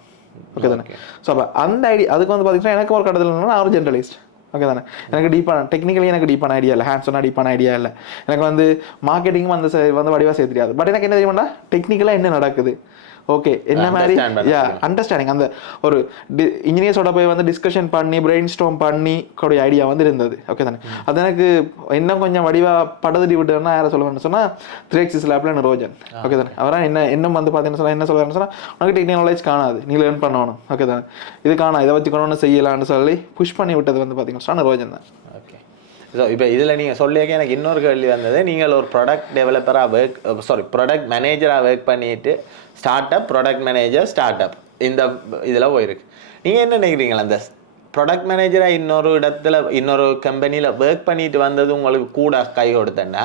Speaker 2: ஓகே தானே? ஸோ அப்போ அந்த ஐடியா அதுக்கு வந்து பார்த்தீங்கன்னா எனக்கு ஒரு கட்டத்தில் நான் ஒரு ஜென்ரலிஸ்ட் ஓகே தானே? எனக்கு டீப்பான டெக்னிக்கலி எனக்கு டீப்பான ஐடியா இல்லை. ஹேண்ட்ஸ் ஒன்னா டீப்பான ஐடியா இல்லை. எனக்கு வந்து மார்க்கெட்டிங் வந்து செ- வந்து வடிவாக செய்ய தெரியாது. பட் எனக்கு என்ன தெரியுமாடா டெக்னிக்கலாக என்ன நடக்குது? ஓகே என்ன மாதிரி? யா அண்டர்ஸ்டாண்டிங் அந்த ஒரு இன்ஜினியர்ஸோட போய் வந்து டிஸ்கஷன் பண்ணி பிரெயின் ஸ்டோம் பண்ணி கூடிய ஐடியா வந்து இருந்தது ஓகே தானே அது எனக்கு இன்னும் கொஞ்சம் வடிவா படதடி விட்டுன்னா யாரை சொல்லுவேன்னு சொன்னா த்ரீ எக்ஸிஸ் லேப்ல ரோஜன் ஓகே தானே? அவரா என்ன இன்னும் வந்து பார்த்தீங்கன்னா சொன்னா என்ன சொல்லுவாருன்னு சொன்னா உனக்கு டெக்னிக்கல் நாலேஜ் காணாது. நீ லேர்ன் பண்ணணும். ஓகே தானே? இது காணா இதை வச்சு கொண்டு செய்யலாம்னு சொல்லி புஷ் பண்ணி விட்டது வந்து பார்த்தீங்கன்னா ரோஜன் தான்.
Speaker 1: ஓகே ஸோ இப்போ இதில் நீங்கள் சொல்லியிருக்க எனக்கு இன்னொரு கேள்வி வந்தது. நீங்கள் ஒரு ப்ராடக்ட் டெவலப்பராக ஒர்க் சாரி ப்ராடக்ட் மேனேஜராக ஒர்க் பண்ணிட்டு startup product manager startup இந்த இதில் போயிருக்கு நீங்கள் என்ன நினைக்கிறீங்களா அந்த ப்ராடக்ட் மேனேஜராக இன்னொரு இடத்துல இன்னொரு கம்பெனியில் ஒர்க் பண்ணிட்டு வந்தது உங்களுக்கு கூட கை கொடுத்தேன்னா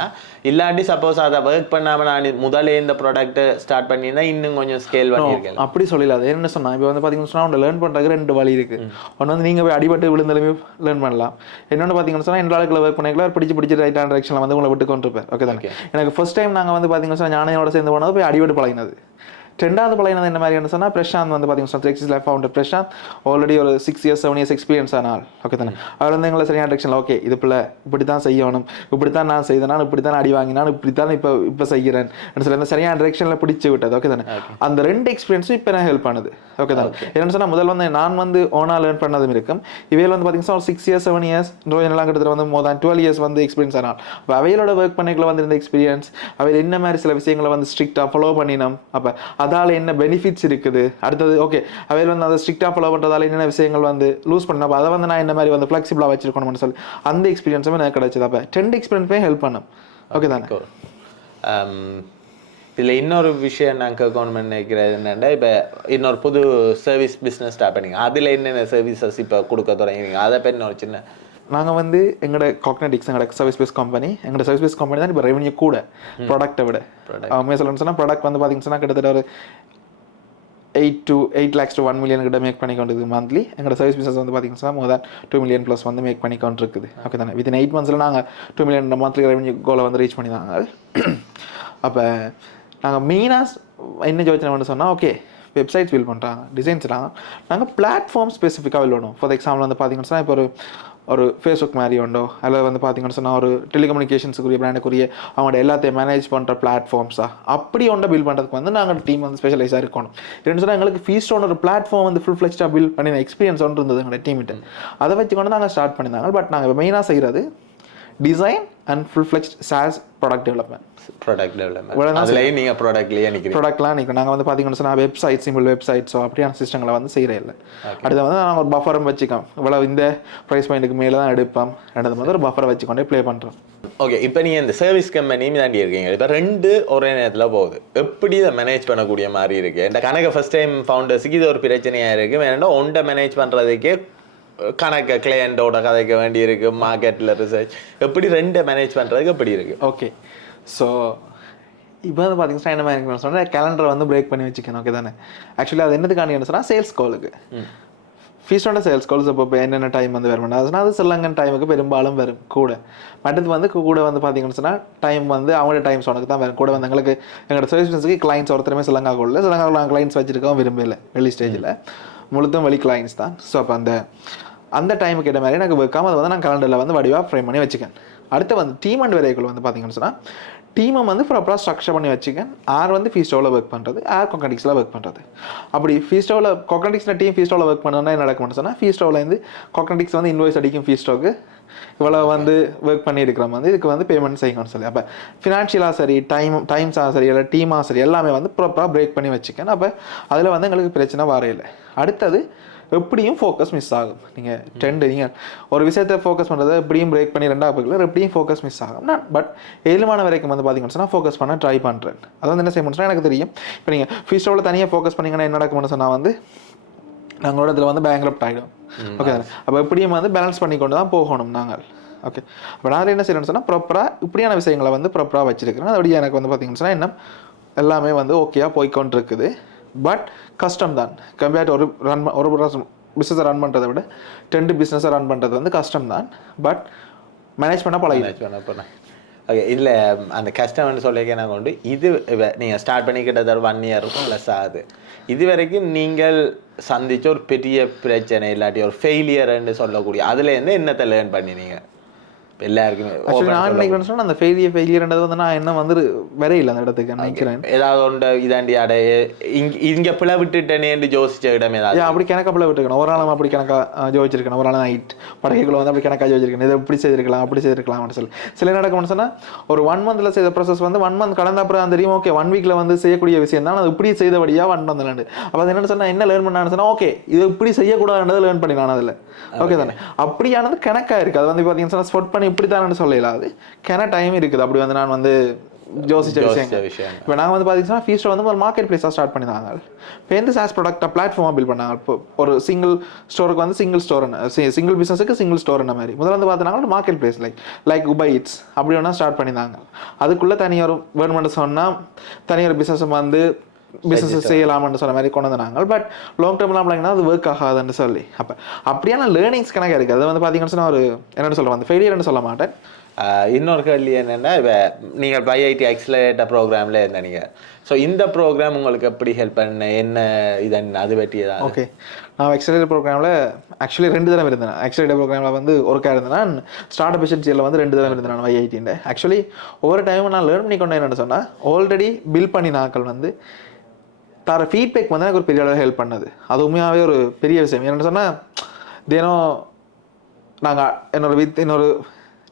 Speaker 1: இல்லாட்டி சப்போஸ் அதை ஒர்க் பண்ணாமல் நான் முதலே இந்த ப்ராடக்ட்டை ஸ்டார்ட் பண்ணியிருந்தா இன்னும் கொஞ்சம் ஸ்கேல் பண்ணியிருக்கேன்
Speaker 2: அப்படி சொல்லல. அது என்ன சொன்னா இப்போ வந்து பார்த்தீங்கன்னு சொன்னா உங்களை லேர்ன் பண்ணுறதுக்கு ரெண்டு வழி இருக்கு. ஒன்று வந்து நீங்கள் போய் அடிபட்டு விழுந்தாலுமே லேர்ன் பண்ணலாம். இன்னொன்று பார்த்தீங்கன்னு சொன்னா எந்த ஆளுக்குள்ள ஒர்க் பண்ணிக்கலாம் பிடிச்சி பிடிச்சி ரைட்டான டைரக்ஷனில் வந்து உங்களை விட்டு கொண்டு இருப்பேன் ஓகே தானே எனக்கு ஃபர்ஸ்ட் டைம் நாங்கள் வந்து பார்த்தீங்கன்னு சொன்னா ஞானையோட சேர்ந்து போனது போய் அடிபட்டு பழகினது. ரெண்டாவது பழையனது என்ன மாதிரி சொன்னால் பிரசாந்த் வந்து பார்த்தீங்கன்னா Exis life founder Prashanth already ஒரு six years seven years experience ஆனால் ஓகே தானே? அவர் வந்து எங்களை சரியான டெக்ஷனில் ஓகே இது பிள்ளை இப்படி தான் செய்யணும் இப்படி தான் நான் செய்தேன் இப்படி தான் அடி வாங்கினான் இப்படி தான் இப்போ இப்போ செய்கிறேன். சொல்லி சரியான டிரெக்ஷனில் பிடிச்சி விட்டது ஓகே தானே? அந்த ரெண்டு எக்ஸ்பீரியன்ஸும் இப்போ எனக்கு ஹெல்ப் பண்ணுது ஓகே தானே? என்னன்னு சொன்னால் முதல்ல வந்து நான் வந்து ஓனாக லேர்ன் பண்ணதும் இருக்கும். இவையில் வந்து பார்த்தீங்கன்னா ஒரு சிக்ஸ் இயர்ஸ் செவன் இயர்ஸ் எல்லாம் கிட்டத்தட்ட வந்து மோர் தேன் டுவெல் இயர்ஸ் வந்து எக்ஸ்பீரியன்ஸ் ஆனால் அப்போ அவைகளோட ஒர்க் பண்ணிக்கல வந்து இருந்த எக்ஸ்பீரியன்ஸ் அவையில் என்ன மாதிரி சில விஷயங்களை வந்து ஸ்ட்ரிக்டாக ஃபாலோ பண்ணினோம். அப்போ அதால் என்ன பெனிஃபிட்ஸ் இருக்குது? அடுத்தது ஓகே அவையில் வந்து அதை ஸ்ட்ரிக்டாக ஃபாலோ பண்ணுறதால என்னென்ன விஷயங்கள் வந்து லூஸ் பண்ண அதை வந்து நான் என்ன மாதிரி வந்து ஃப்ளெக்சிபிளாக வச்சிருக்கணும்னு சொல்லி அந்த எக்ஸ்பீரியன்ஸுமே எனக்கு கிடைச்சது. அப்போ டென்ட் எக்ஸ்பீரியன்ஸுமே ஹெல்ப் பண்ணும். ஓகே தானே?
Speaker 1: Um, இதில் இன்னொரு விஷயம் நான் கவர்மெண்ட் நினைக்கிறது என்னென்னா இப்போ இன்னொரு புது சர்வீஸ் பிஸ்னஸ் ஸ்டார்ட் பண்ணிங்க. அதில் என்னென்ன சர்வீசஸ் இப்போ கொடுக்க தொடங்கினீங்க அதை பற்றி இன்னொரு சின்ன
Speaker 2: நாங்கள் வந்து எங்களோட காக்னடிக்ஸ் எங்களோட சர்வீஸ் பேஸ் கம்பெனி எங்களோட சர்வீஸ் பேஸ் கம்பெனி தான் இப்போ ரெவன்யூ கூட ப்ராடக்ட்டை விட. உண்மையாக சொல்லணும்னு சொன்னால் ப்ராடக்ட் வந்து பார்த்தீங்கன்னு கிட்டத்தட்ட ஒரு eight to eight lakhs to one million கிட்ட மேக் பண்ணி கொண்டு மந்த்லி எங்களோட சர்வீஸ் பிஸ்னஸ் வந்து பார்த்தீங்கன்னா more than two million plus வந்து மேக் பண்ணி கொண்டு இருக்குது ஓகே தானே? வித்தின் எயிட் மந்த்ஸில் நாங்கள் டூ மில்லியன் மந்த்லி ரெவன்யூ கோலை வந்து ரீச் பண்ணி தாங்க அப்போ நாங்கள் மெயினாக என்ன யோசனை சொன்னால் ஓகே வெப்சைட்ஸ் பில் பண்ணுறாங்க டிசைன்ஸ்லாம் நாங்கள் பிளாட்ஃபார்ம் ஸ்பெசிஃபிக்காக வில்லணும் ஃபார் எக்ஸாம்பிள் வந்து பார்த்தீங்கன்னு இப்போ ஒரு ஒரு ஃபேஸ்புக் மாதிரி உண்டோ? அல்லது வந்து பார்த்தீங்கன்னு சொன்னால் ஒரு டெலிகம்யூனிகேஷன்ஸுக்குரிய பிராண்டுக்குரிய அவங்களோட எல்லாத்தையும் மேனேஜ் பண்ணுற பிளாட்ஃபார்ம்ஸாக அப்படி ஒன்றை பில் பண்ணுறதுக்கு வந்து நாங்கள் டீம் வந்து ஸ்பெஷலைஸாக இருக்கணும். ரெண்டு சொன்னால் எங்களுக்கு ஃபீஸ்டோட ஒரு பிளாட்ஃபார்ம் வந்து ஃபுல் ஃப்ளெக்ஸ்டாக பில் பண்ணின எக்ஸ்பீரியன்ஸ் ஒன்று இருந்தது எங்களோட டீம்கிட்ட அதை வச்சு கொண்டு நாங்கள் ஸ்டார்ட் பண்ணியிருந்தாங்க. பட் நாங்கள் மெயினாக செய்கிறது design and full flexed SaaS product development
Speaker 1: product development அதுலேயும் நீங்கள் ப்ராடக்ட்லேயே நிற்கிறீங்க
Speaker 2: ப்ராடக்ட்லாம் நிற்கும் நாங்கள் வந்து பார்த்தீங்கன்னு சொன்னால் வெப்சைட் சிம்பிள் வெப்சைட்ஸோ அப்படியான சிஸ்டங்களை வந்து செய்கிறே இல்லை. அடுத்து வந்து நாங்கள் ஒரு பஃபரும் வச்சுக்கோம். இவ்வளோ இந்த ப்ரைஸ் பாயிண்ட்டுக்கு மேலே தான் எடுப்போம். ரெண்டு வந்து ஒரு பஃபரை வச்சுக்கொண்டே ப்ளே பண்ணுறோம்
Speaker 1: ஓகே இப்போ நீங்கள் இந்த சர்வீஸ் கம்பெனியும் தாண்டி இருக்கீங்க. இப்போ ரெண்டு ஒரே நேரத்தில் போகுது. எப்படி இதை மேனேஜ் பண்ணக்கூடிய மாதிரி இருக்குது இந்த கணக்கு ஃபர்ஸ்ட் டைம் ஃபவுண்டர்ஸுக்கு இது ஒரு பிரச்சனையாக இருக்குது வேணும்னா ஒன்றை மேனேஜ் பண்ணுறதுக்கே கணக்கு கிளையண்டோட கதைக்க வேண்டி இருக்கு மார்க்கெட்டில் ரிசர்ச் எப்படி ரெண்டை மேனேஜ் பண்ணுறதுக்கு எப்படி இருக்கு?
Speaker 2: ஓகே ஸோ இப்போ வந்து பார்த்தீங்கன்னா என்ன மாதிரி சொன்னால் கேலண்டரை வந்து பிரேக் பண்ணி வச்சுக்கணும் ஓகே தானே? ஆக்சுவலி அது என்னதுக்காண்டி என்ன சொன்னால் சேல்ஸ் காலுக்கு ஃபீஸோட சேல்ஸ் கால்ஸ் இப்போ என்னென்ன டைம் வந்து வரும் அது சிலங்கன் டைமுக்கு பெரும்பாலும் வரும் கூட. மற்றது வந்து கூட வந்து பார்த்தீங்கன்னு சொன்னால் டைம் வந்து அவங்களோட டைம் சொன்னக்கு தான் வரும். கூட வந்து எங்களுக்கு எங்களோட சர்வீஸ் பிஸ்னஸுக்கு கிளைண்ட்ஸ் ஒருத்தருமே சிலங்கா கோல்டில் சிலங்கா கிளைண்ட்ஸ் வச்சிருக்கோம் விரும்பல வெளி ஸ்டேஜில் முழுத்தும் வெளி கிளைண்ட்ஸ் தான். ஸோ அப்போ அந்த அந்த டைமுக்கு ஏற்ற மாதிரி எனக்கு வைக்காமல் அதை வந்து நான் கலண்டரில் வந்து வடிவாக ஃப்ரேம் பண்ணி வச்சுக்கேன். அடுத்து வந்து டீம் அண்ட் வேலைகள் வந்து பார்த்தீங்கன்னு சொன்னால் டீமை வந்து ப்ராப்பராக ஸ்ட்ரக்சர் பண்ணி வச்சுக்கேன். ஆர் வந்து ஃபீஸ்டோவில் ஒர்க் பண்ணுறது ஆர் கொக்கடிக்ஸில் ஒர்க் பண்ணுறது அப்படி ஃபீஸ்டோவில் கொக்கடிக்ஸில் டீம் ஃபீஸ்டோவில் ஒர்க் பண்ணணும்னா என்ன நடக்கும்னு சொன்னால் ஃபீஸ்டோவிலேருந்து கொக்கடிக்ஸ் வந்து இன்வாய்ஸ் அடிக்கும் ஃபீஸ்டோக்கு இவ்வளோ வந்து ஒர்க் பண்ணியிருக்கிற வந்து இதுக்கு வந்து பேமெண்ட் செய்யணும்னு சொல்லி. அப்போ ஃபினான்ஷியலாக சரி டைம் டைம்ஸாக சரி இல்லை டீமாக சரி எல்லாமே வந்து ப்ராப்பராக பிரேக் பண்ணி வச்சுக்கேன். அப்போ அதில் வந்து எங்களுக்கு பிரச்சனை வரையில்லை அடுத்தது எப்படியும் ஃபோக்கஸ் மிஸ் ஆகும். நீங்கள் ட்ரெண்டு நீங்கள் ஒரு விஷயத்தை ஃபோக்கஸ் பண்ணுறதை எப்படியும் பிரேக் பண்ணி ரெண்டாவது பக்கத்தில் எப்படியும் ஃபோக்கஸ் மிஸ் ஆகும். நான் பட் ஏழுமான வரைக்கும் வந்து பார்த்தீங்கன்னு சொன்னால் ஃபோக்கஸ் பண்ண ட்ரை பண்ணுறேன் அது வந்து என்ன செய்யணும்னு சொன்னால் எனக்கு தெரியும். இப்போ நீங்கள் ஃபீஸ்டோவில் தனியாக ஃபோக்கஸ் பண்ணிங்கன்னா என்ன நடக்கும்னு சொன்னால் வந்து நாங்களோட இதில் வந்து பேங்க்ரப்ட் ஆகிடும் ஓகே அப்போ எப்படியும் வந்து பேலன்ஸ் பண்ணி கொண்டு தான் போகணும் நாங்கள். ஓகே அப்போ நான் என்ன செய்யணும்னு சொன்னால் ப்ராப்பராக இப்படியான விஷயங்களை வந்து ப்ராப்பராக வச்சிருக்கிறேன். அதோடய எனக்கு வந்து பார்த்தீங்கன்னு சொன்னால் இன்னும் எல்லாமே வந்து ஓகேயாக போய்க்கொண்டு இருக்குது பட் கஷ்டம் தான். கம்பேர்ட் ஒரு ரன் ஒரு பிஸ்னஸை ரன் பண்ணுறதை விட டென்ட் பிஸ்னஸை ரன் பண்ணுறது வந்து கஷ்டம் தான். பட் மேனேஜ் பண்ண பழகி
Speaker 1: மேனேஜ் பண்ண பண்ண ஓகே இதில் அந்த கஷ்டம்னு சொல்லிக்க நான் கொண்டு இது நீங்கள் ஸ்டார்ட் பண்ணி கிட்டத்தட்ட ஒன் இயர் இருக்கும் லெஸ் ஆகுது. இது வரைக்கும் நீங்கள் சந்தித்த ஒரு பெரிய பிரச்சனை இல்லாட்டி ஒரு ஃபெயிலியர்னு சொல்லக்கூடிய அதுலேருந்து என்னத்தை லேர்ன் பண்ணினீங்க? எல்லாருக்குமே
Speaker 2: நான் நினைக்கிறேன் சொன்னால் அந்த ஃபெயிலியர் ஃபெயிலியர்ன்றது வந்து நான் என்ன வந்து வரையில அந்த இடத்துக்கு நினைக்கிறேன்.
Speaker 1: ஏதாவது ஒன்று இதாண்டி அடைய இங்க இங்கே பிழை விட்டுட்டேனேன்னு யோசிச்ச இடம் ஏதாவது?
Speaker 2: அப்படி கணக்கா பிள்ளை விட்டுருக்கணும். ஒரு நாள் அப்படி கணக்கா ஜோதிச்சிருக்கணும். ஒரு நாள் நைட் படகைக்குள்ள வந்து அப்படி கணக்கா ஜோதிச்சிருக்கணும். இதை இப்படி செய்திருக்கலாம் அப்படி செய்திருக்கலாம்னு சொல்லி. சில நடக்கும்னு சொன்னால் ஒரு ஒன் மந்த்ல செய்த ப்ராசஸ் வந்து ஒன் மந்த் கடந்த அப்புறம் தெரியும் ஓகே ஒன் வீக்ல வந்து செய்யக்கூடிய விஷயம் தான். அது இப்படி செய்தபடியா ஒன் மந்த் லேண்டு. அப்போ அது என்ன சொன்னா என்ன லேர்ன் பண்ணான்னு சொன்னா ஓகே இது இப்படி செய்யக்கூடாதுன்றதை லேர்ன் பண்ணி நான் அதில். ஓகே. தானே? அப்படியானது கணக்கா இருக்கு. அது வந்து பார்த்தீங்கன்னா ஸ்பொட் பண்ணி இப்படித்தானு சொல்ல இல்லாது கேன டைம் இருக்குது. அப்படி வந்து நான் வந்து யோசிச்ச
Speaker 1: விஷயம்
Speaker 2: இப்போ நாங்கள் வந்து பார்த்தீங்கன்னா ஃபீஸ்டர் வந்து ஒரு மார்க்கெட் பிளேஸாக ஸ்டார்ட் பண்ணியிருந்தாங்க இப்போ எந்த சாஸ் ப்ராடக்ட்டை பிளாட்ஃபார்மாக பில்ட் பண்ணாங்க? இப்போ ஒரு சிங்கிள் ஸ்டோருக்கு வந்து சிங்கிள் ஸ்டோர் சிங்கிள் பிஸ்னஸுக்கு சிங்கிள் ஸ்டோர் இந்த மாதிரி. முதல்ல வந்து பார்த்தீங்கன்னா marketplace like like Uber Eats அப்படி வேணால் ஸ்டார்ட் பண்ணியிருந்தாங்க. அதுக்குள்ளே தனியார் வேணுமென்று சொன்னால் தனியார் பிஸ்னஸ் வந்து பிஸ்னஸ் செய்யலாம்னு சொன்ன மாதிரி கொண்டு வந்தாங்க. பட் லாங் டேர்ம்லாம் அப்படிங்கன்னா அது ஒர்க் ஆகாதுன்னு சொல்லி. அப்போ அப்படியான லேர்னிங்ஸ் கணக்காக இருக்குது அது வந்து பார்த்தீங்கன்னா சொன்னா ஒரு என்னென்னு சொல்ல வந்து ஃபெயிலியர்னு சொல்ல மாட்டேன்.
Speaker 1: இன்னொரு கேள்வி என்னென்னா இப்போ நீங்கள் ஐஐடி எக்ஸலேட்டர் ப்ரோக்ராமில் இருந்தீங்க ஸோ இந்த ப்ரோக்ராம் உங்களுக்கு எப்படி ஹெல்ப் பண்ண? என்ன இதன் அது பற்றியதா
Speaker 2: ஓகே நான் எக்ஸலேட்டர் ப்ரோக்ராமில் ஆக்சுவலி ரெண்டு தடவை இருந்தேன். எக்ஸலேட்டர் ப்ரோக்ராமில் வந்து ஒருக்கா இருந்தேன். ஸ்டார்ட் அப் எசென்சியலில் வந்து ரெண்டு தடவை இருந்தேன் நான் ஆக்சுவலி ஒவ்வொரு டைமும் நான் லேர்ன் பண்ணி கொண்டேன் என்னென்னு சொன்னால் ஆல்ரெடி பில் பண்ணின ஆட்கள் வந்து தர ஃபீட்பேக் வந்து எனக்கு ஒரு பெரிய அளவு ஹெல்ப் பண்ணது. அது உண்மையாகவே ஒரு பெரிய விஷயம். என்னென்னு சொன்னால் தினம் நாங்கள் என்னோட வித் இன்னொரு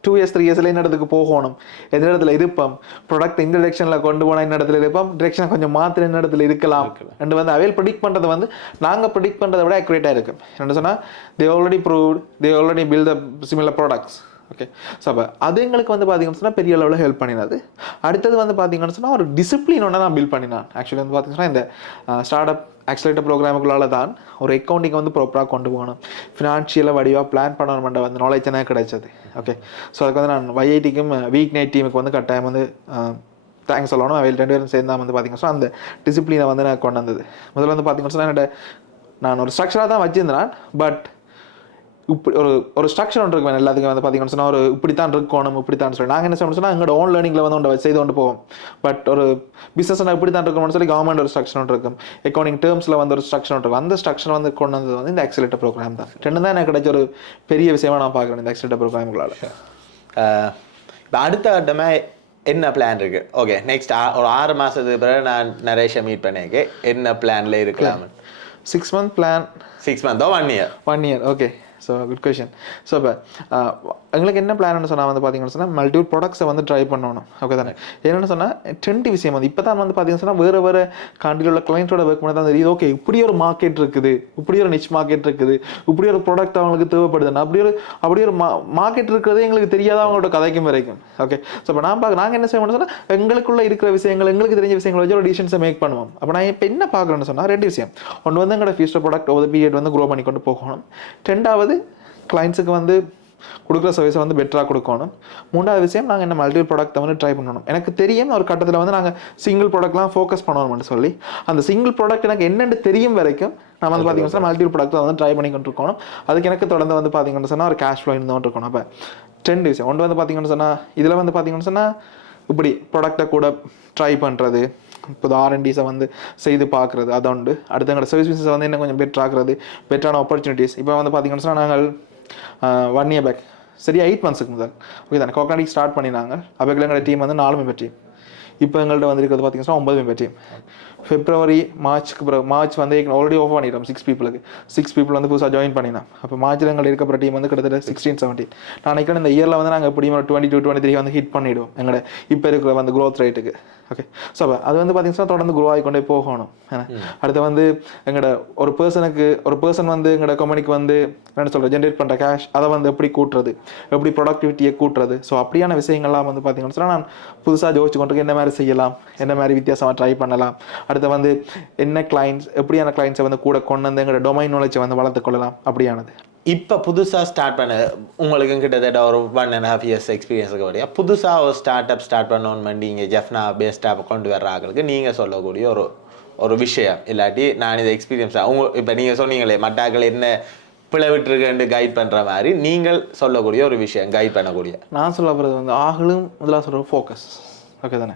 Speaker 2: டூ இயர்ஸ் த்ரீ இயர்ஸில் என்ன இடத்துக்கு போகணும். எந்த இடத்துல இருப்போம்? ப்ராடக்ட் இந்த டிரெக்ஷனில் கொண்டு போனால் என்ன இடத்துல இருப்போம்? டிரெக்ஷனை கொஞ்சம் மாத்திர என்ன இடத்துல இருக்கலாம். அண்ட் வந்து அவைல் ப்ரிடிக் பண்ணுறது வந்து நாங்கள் ப்ரிடிக் பண்ணுறதை விட அக்யூரேட்டாக இருக்கும் என்ன சொன்னால் they already proved they already build the similar products okay so அப்போ அது எங்களுக்கு வந்து பார்த்தீங்கன்னு சொன்னால் பெரிய அளவில் ஹெல்ப் பண்ணினது. அடுத்தது வந்து பார்த்தீங்கன்னு சொன்னால் ஒரு டிசிப்ளின் ஒன்று நான் பில்ட் பண்ணினான். ஆக்சுவலி வந்து பார்த்தீங்கன்னா இந்த ஸ்டார்ட் அப் ஆக்சிலேட்டர் ப்ரோக்ராமுக்குள்ளால தான் ஒரு அக்கௌண்டிங் வந்து ப்ராப்பராக கொண்டு போகணும். ஃபினான்ஷியலாக வடிவாக பிளான் பண்ணணுமெண்ட வந்து நாலேஜ் எனக்கு கிடைச்சது. ஓகே ஸோ அதுக்கு வந்து நான் வைஐடிக்கும் வீக் நைட் டீமுக்கு வந்து கட்டாயம் வந்து தேங்க்ஸ் சொல்லணும். அவையில் ரெண்டு பேரும் சேர்ந்தா வந்து பார்த்தீங்கன்னா அந்த டிசிப்ளினை வந்து நான் கொண்டு வந்தது. முதல்ல வந்து பார்த்தீங்கன்னா சொன்னா என்னோட நான் ஒரு ஸ்ட்ரக்சராக தான் வச்சிருந்தேன். பட் இப்படி ஒரு ஒரு ஸ்ட்ரக்சர் ஒன்று இருக்கும் எல்லாத்துக்கும் வந்து பார்த்தீங்கன்னு சொன்னால் ஒரு இப்படித்தான் இருக்கணும் இப்படித்தான் சொல்லி. நாங்கள் என்ன செய்யணும் சொன்னால் எங்களோட ஓன் லேர்னிங்கில் வந்து ஒன்று செய்து கொண்டு போவோம். பட் ஒரு பிஸ்னஸ் இப்படி தான் இருக்கணும்னு சொல்லி கவர்மெண்ட் ஒரு ஸ்ட்ரக்சர் ஒன்று இருக்கும் அக்கௌண்டிங் டேர்ம்ஸில் வந்து ஒரு ஸ்ட்ரக்சர் ஒன்று இருக்கும் அந்த ஸ்ட்ரக்சர் வந்து கொண்டு வந்தது வந்து இந்த ஆக்சிலேட்டர் ப்ரோக்ராம் தான். ரெண்டு தான் எனக்கு கிடைச்ச ஒரு பெரிய விஷயமா நான் பார்க்குறேன் இந்த ஆக்சிலேட்டர் ப்ரோக்ராமுகளால்
Speaker 1: இப்போ அடுத்த கட்டமாக என்ன பிளான் இருக்கு? ஓகே நெக்ஸ்ட் ஒரு ஆறு மாசத்துக்கு பிறகு நான் நரேஷை மீட் பண்ணியிருக்கேன் என்ன பிளான்ல இருக்கலாம்
Speaker 2: six month plan
Speaker 1: six மந்த்தோ one year
Speaker 2: one year okay so good question so இப்போ எங்களுக்கு என்ன பிளான்னு சொன்னால் வந்து பார்த்தீங்கன்னு சொன்னால் மல்டிபிள் ப்ராடக்ட்ஸை வந்து ட்ரை பண்ணணும். ஓகே தானே? என்னென்னு சொன்னால் ட்ரெண்ட் விஷயம் வந்து இப்போ தான் வந்து பார்த்தீங்கன்னு சொன்னால் வேறு வேறு கண்ட்ரியில் உள்ள கிளைண்ட்டோட ஒர்க் பண்ண தான் தெரியுது. ஓகே இப்படி ஒரு மார்க்கெட் இருக்குது. இப்படி ஒரு நிச் மார்க்கெட் இருக்குது. இப்படி ஒரு ப்ராடக்ட் அவங்களுக்கு தேவைப்படுதுன்னா. அப்படி ஒரு அப்படி ஒரு மா மார்க்கெட் இருக்கிறது எங்களுக்கு தெரியாத அவங்களோட கதைக்கும் வரைக்கும். ஓகே ஸோ இப்போ நான் பார்க்க நாங்கள் என்ன செய்யணும்னு சொன்னால் எங்களுக்குள்ள இருக்கிற விஷயங்கள் எங்களுக்கு தெரிஞ்ச விஷயங்களை வச்சு ஒரு டிசிஷன்ஸை மேக் பண்ணுவோம். அப்போ நான் இப்போ என்ன பார்க்குறேன்னு சொன்னால் ரெண்டு விஷயம். ஒன்று வந்து எங்களோட ஃபியூச்சர் ப்ராடக்ட் ஒரு பீரியட் வந்து க்ரோ பண்ணி கொண்டு போகணும். ரெண்டாவது கிளைண்ட்ஸுக்கு வந்து கொடுக்குற சர்வீஸை வந்து பெட்டராக கொடுக்கணும். மூணாவது விஷயம் நாங்கள் என்ன மல்டிபிள் ப்ராடக்ட்டை வந்து ட்ரை பண்ணணும். எனக்கு தெரியும் ஒரு கட்டத்தில் வந்து நாங்கள் சிங்கிள் ப்ராடக்ட்லாம் ஃபோக்கஸ் பண்ணணும்னு சொல்லி அந்த சிங்கிள் ப்ராடக்ட் எனக்கு என்னென்னு தெரியும் வரைக்கும் நான் வந்து பார்த்தீங்கன்னா மல்டிபிள் ப்ராடக்ட்டை வந்து ட்ரை பண்ணி கொண்டு இருக்கணும் அதுக்கு எனக்கு தொடர்ந்து வந்து பார்த்தீங்கன்னு சொன்னால் ஒரு கேஷ் ஃப்ளோ இருந்தோம் இருக்கணும். அப்போ ரெண்டு விஷயம். ஒன்று வந்து பார்த்தீங்கன்னு சொன்னால் இதில் வந்து பார்த்தீங்கன்னு சொன்னால் இப்படி ப்ராடக்டை கூட ட்ரை பண்ணுறது இப்போ ஆர்என்டிஸை வந்து செய்து பார்க்குறது அது உண்டு. அடுத்து எங்களோட சர்வீஸ் பிஸ்னஸை வந்து இன்னும் கொஞ்சம் பெட்டர் ஆக்குறது பெட்டரான ஆப்பர்ச்சுனிட்டிஸ் இப்போ வந்து பார்த்தீங்கன்னு சொன்னால் நாங்கள் ஒன் இயர் பேக் சரியா எயிட் மந்த்ஸுக்கு முதல். ஓகே தானே? கோகனாடிக் ஸ்டார்ட் பண்ணினாங்க. அப்போ எங்களோட டீம் வந்து நாலு மெம்பர் டீம் இப்போ எங்கள்கிட்ட வந்திருக்கிறது பார்த்தீங்கன்னா ஒன்பது மெம்பர் டீம் பிப்ரவரி மார்ச்க்கு பிறகு மார்ச் வந்து ஆல்ரெடி ஆஃப் பண்ணிட்டோம் சிக்ஸ் பீப்புளுக்கு சிக்ஸ் பீப்புள் வந்து புதுசாக ஜாயின் பண்ணினோம். அப்போ மார்ச்சில் எங்களுக்கு இருக்கிற டீம் வந்து கிட்டத்தட்ட சிக்ஸ்டீன் செவன்டீன் நான் நினைக்கிறேன் இந்த இயரில் வந்து நாங்கள் எப்படியும் ஒரு டுவெண்ட்டி டூ டுவெண்ட்டி த்ரீ வந்து ஹிட் பண்ணிவிடுவோம் எங்களோட இப்போ இருக்கிற வந்து க்ரோத் ரேட்டுக்கு ஓகே ஸோ அது வந்து பார்த்தீங்கன்னா தொடர்ந்து க்ரோ ஆகிக்கொண்டே போகணும். ஏன்னா அடுத்து வந்து எங்களோட ஒரு பர்சனுக்கு ஒரு பர்சன் வந்து எங்களோட கம்பெனிக்கு வந்து என்ன சொல்கிற ஜென்ரேட் பண்ணுற கேஷ் அதை வந்து எப்படி கூட்டுறது எப்படி ப்ரொடக்டிவிட்டியை கூட்டுறது. ஸோ அப்படியான விஷயங்கள்லாம் வந்து பார்த்தீங்கன்னு நான் புதுசாக யோசிச்சு கொண்டு என்ன மாதிரி செய்யலாம் என்ன மாதிரி வித்தியாசமாக ட்ரை பண்ணலாம். அடுத்து வந்து என்ன கிளைண்ட்ஸ் எப்படியான கிளைண்ட்ஸை வந்து கூட கொண்டு வந்து எங்களோட டொமைன் நாலேஜை வந்து வளர்த்து கொள்ளலாம்? அப்படியானது.
Speaker 1: இப்போ புதுசாக ஸ்டார்ட் பண்ண உங்களுக்கு கிட்டத்தட்ட ஒரு ஒன் அண்ட் ஹாஃப் இயர்ஸ் எக்ஸ்பீரியன்ஸுக்கு வரையா புதுசாக ஒரு ஸ்டார்ட் அப் ஸ்டார்ட் பண்ணணும்னு நீங்கள் ஜெஃப்னா பெஸ்ட்டாக கொண்டு வர்ற ஆளுக்கு நீங்கள் சொல்லக்கூடிய ஒரு ஒரு விஷயம். இல்லாட்டி நான் இதை எக்ஸ்பீரியன்ஸ் உங்க இப்போ நீங்கள் சொன்னீங்களே மட்டாக்கள் என்ன பிளவிட்டுருக்குன்னு கைட் பண்ணுற மாதிரி நீங்கள் சொல்லக்கூடிய ஒரு விஷயம் கைட் பண்ணக்கூடிய.
Speaker 2: நான் சொல்ல போகிறது வந்து ஆகலும் முதலாக சொல்கிற ஃபோக்கஸ் ஓகே தானே?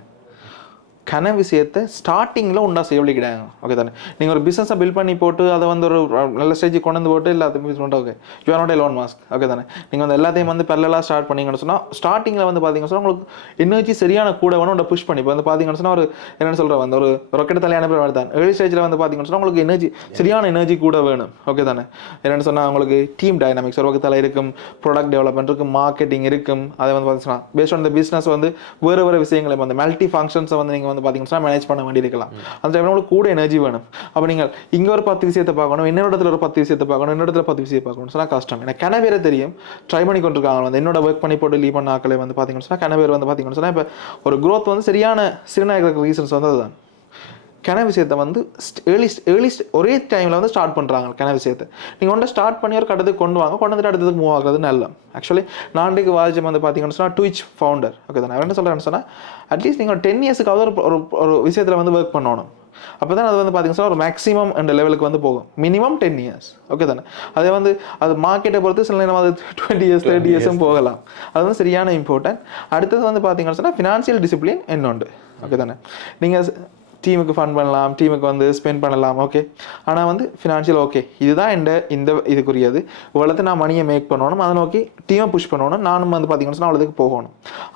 Speaker 2: கன விஷயத்தை ஸ்டார்டிங்கில் ஒன்றா செய்ய கிடையாது ஓகே தானே? நீங்கள் ஒரு பிஸ்னஸை பில்ட் பண்ணி போட்டு அதை வந்து ஒரு நல்ல ஸ்டேஜுக்கு கொண்டு வந்து போட்டு எல்லாத்தையும் okay you're not lone mask okay தானே? நீங்கள் வந்து எல்லாத்தையும் வந்து பெரலாக ஸ்டார்ட் பண்ணீங்கன்னு சொன்னால் ஸ்டார்டிங்கில் வந்து பார்த்தீங்கன்னு சொன்னால் உங்களுக்கு எனர்ஜி சரியான கூட வேணும் உங்களை புஷ் பண்ணி. இப்போ வந்து பார்த்தீங்கன்னு சொன்னால் ஒரு என்ன சொல்கிற வந்து ஒரு ரொக்கெட் தலையான பேர் மாதிரி தான். ஏர்லி ஸ்டேஜில் வந்து பார்த்தீங்கன்னு சொன்னால் உங்களுக்கு எனர்ஜி சரியான எனர்ஜி கூட வேணும். ஓகே தானே? என்னென்னு சொன்னால் உங்களுக்கு டீம் டைனாமிக்ஸ் ஒரு பக்கத்தில் இருக்கும் ப்ராடக்ட் டெவலப்மெண்ட் இருக்கும் மார்க்கெட்டிங் இருக்கும். அதை வந்து பார்த்தீங்கன்னா பேஸ்ட் ஆன் த பிஸ்னஸ் வந்து வேறு வேறு விஷயங்களை வந்து மல்டி ஃபங்க்ஷன்ஸை வந்து நீங்கள் வந்து பார்த்தீங்கன்னா மேனேஜ் பண்ண வேண்டியிருக்கலாம் அந்த டைமில் உங்களுக்கு கூட எனர்ஜி வேணும். அப்போ நீங்கள் இங்கே ஒரு பத்து விஷயத்தை பார்க்கணும் இன்னொரு இடத்துல ஒரு பத்து விஷயத்தை பார்க்கணும் இன்னொரு இடத்துல பத்து விஷயத்தை பார்க்கணும் சொன்னால் கஷ்டம். எனக்கு கன பேரை தெரியும். ட்ரை பண்ணி கொண்டிருக்காங்க. வந்து என்னோட ஒர்க் பண்ணி போட்டு லீவ் பண்ண ஆக்களை வந்து பார்த்தீங்கன்னா சொன்னால் கன பேர் வந்து பார்த்தீங்கன்னா இப்போ ஒரு க்ரோத் வந்து சரியான சிறுநாயகருக்கு ரீசன்ஸ் வந்து அதுதான். கன விஷயத்தை வந்து ஏர்லி ஏர்லி ஒரே டைமில் வந்து ஸ்டார்ட் பண்ணுறாங்க கன விஷயத்தை. நீங்கள் ஒன்றை ஸ்டார்ட் பண்ணி ஒரு கட்டத்துக்கு கொண்டு வாங்க. கொண்டு வந்துட்டு அடுத்ததுக்கு மூவ் ஆகுறது நல்ல ஆக்சுவலி நான்டைக்கு வாஜம் வந்து பார்த்தீங்கன்னு சொன்னால் ட்விச் ஃபவுண்டர் ஓகே தான்? நான் என்ன சொல்கிறேன்னு சொன்னால் அட்லீஸ்ட் நீங்கள் டென் இயர்ஸுக்காவது ஒரு ஒரு விஷயத்தில் வந்து ஒர்க் பண்ணணும். அப்போ தான் அது வந்து பார்த்தீங்கன்னா ஒரு மேக்ஸிமம் என்ற லெவலுக்கு வந்து போகும். மினிமம் டென் இயர்ஸ் ஓகே தானே? அதே வந்து அது மார்க்கெட்டை பொறுத்து சில நேரம் அது டுவெண்ட்டி இயர்ஸ் தேர்ட்டி இயர்ஸும் போகலாம். அது வந்து சரியான இம்பார்ட்டன்ட் அடுத்தது வந்து பார்த்தீங்கன்னு சொன்னால் ஃபினான்ஷியல் டிசிப்ளின் என்னொண்டு. ஓகே தானே? நீங்கள் டீமுக்கு ஃபண்ட் பண்ணலாம் டீமுக்கு வந்து ஸ்பெண்ட் பண்ணலாம் ஓகே ஆனால் வந்து ஃபினான்ஷியல் ஓகே இதுதான் இந்த இந்த இதுக்குரியது. இவ்வளோத்து நான் மணியை மேக் பண்ணணும். அதை நோக்கி டீமை புஷ் பண்ணணும். நானும் வந்து பார்த்தீங்கன்னு சொன்னால் அவ்வளோதுக்கு போகணும்.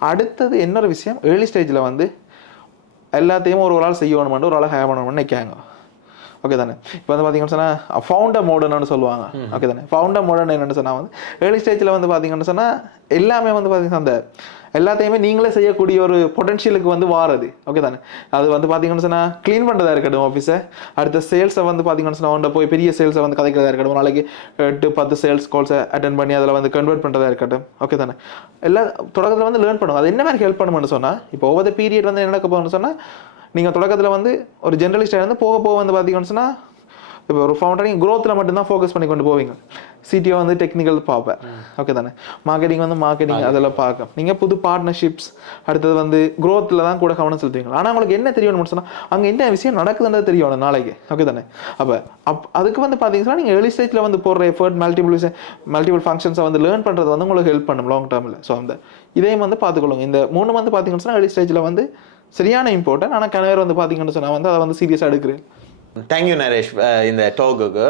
Speaker 2: அடுத்தது இன்னொரு விஷயம் ஏர்லி ஸ்டேஜில் வந்து எல்லாத்தையும் ஒரு ஒரு ஆள் செய்யணும்னு ஒரு ஆள் ஹேவ் பண்ணணும்னு நிற்காங்க ஓகே தானே? இப்போ வந்து பார்த்தீங்கன்னு சொன்னால் ஃபவுண்டர் மோடர்னு சொல்லுவாங்க. ஓகே தானே? ஃபவுண்டர் மாடர்ன் என்னென்னு சொன்னால் வந்து ஏர்லி ஸ்டேஜில் வந்து பார்த்தீங்கன்னு சொன்னால் எல்லாமே வந்து பார்த்தீங்கன்னா அந்த எல்லாத்தையுமே நீங்களே செய்யக்கூடிய ஒரு பொட்டன்ஷியலுக்கு வந்து வாரது. ஓகே தானே? அது வந்து பார்த்தீங்கன்னு சொன்னால் க்ளீன் பண்ணுறதா இருக்கட்டும் ஆஃபீஸை அடுத்த சேல்ஸை வந்து பார்த்தீங்கன்னு சொன்னால் அவன்கிட்ட போய் பெரிய சேல்ஸை வந்து கதைக்கிறதா இருக்கட்டும். நாளைக்கு எட்டு பத்து சேல்ஸ் கால்ஸை அட்டன் பண்ணி அதில் வந்து கன்வெர்ட் பண்ணுறதா இருக்கட்டும். ஓகே தானே? எல்லாம் தொடக்கத்தில் வந்து லேர்ன் பண்ணுவோம் அது என்ன மாதிரி ஹெல்ப் பண்ணுமென்னு சொன்னால் இப்போ ஒவ்வொரு பீரியட் வந்து என்ன நடக்க போகணும்னு சொன்னால் நீங்கள் தொடக்கத்தில் வந்து ஒரு ஜென்ரலிஸ்டாக இருந்து போக போக வந்து பார்த்தீங்கன்னு சொன்னால் இப்போ ஒரு ஃபவுண்டர் நீங்கள் க்ரோத்தில் மட்டும்தான் ஃபோக்கஸ் பண்ணி கொண்டு போவீங்க. சிடிஓ வந்து டெக்னிக்கல் பார்ப்பேன் ஓகே தானே? மார்க்கெட்டிங் வந்து மார்க்கெட்டிங் அதெல்லாம் பார்க்க. நீங்கள் புது பார்ட்னர்ஷிப்ஸ் அடுத்தது வந்து க்ரோத்தில் தான் கூட கவனம் செலுத்துவீங்க ஆனால் உங்களுக்கு என்ன தெரியணும்னு சொன்னால் அங்கே என்ன விஷயம் நடக்குதுன்றது தெரியணும் நாளைக்கு. ஓகே தானே? அப்போ அப் அதுக்கு வந்து பார்த்தீங்கன்னா நீங்கள் ஏர்லி ஸ்டேஜில் வந்து போடுற எஃபர்ட் மல்டிபிள் மல்டிபிள் ஃபங்க்ஷன்ஸை வந்து லேர்ன் பண்ணுறது வந்து உங்களுக்கு ஹெல்ப் பண்ணும் லாங் டேர்மில் ஸோ அந்த இதையும் வந்து பார்த்துக்கொள்ளுங்க. இந்த மூணு வந்து பார்த்தீங்கன்னு சொன்னால் ஏர்லி ஸ்டேஜில் வந்து சரியான இம்பார்ட்டன்ட் ஆனால் கணவர் வந்து பார்த்தீங்கன்னு சொன்னால் வந்து அதை வந்து சீரியஸாக எடுக்கிறேன்.
Speaker 1: தேங்க்யூ நரேஷ் அஹ் இந்த டோக்குக்கு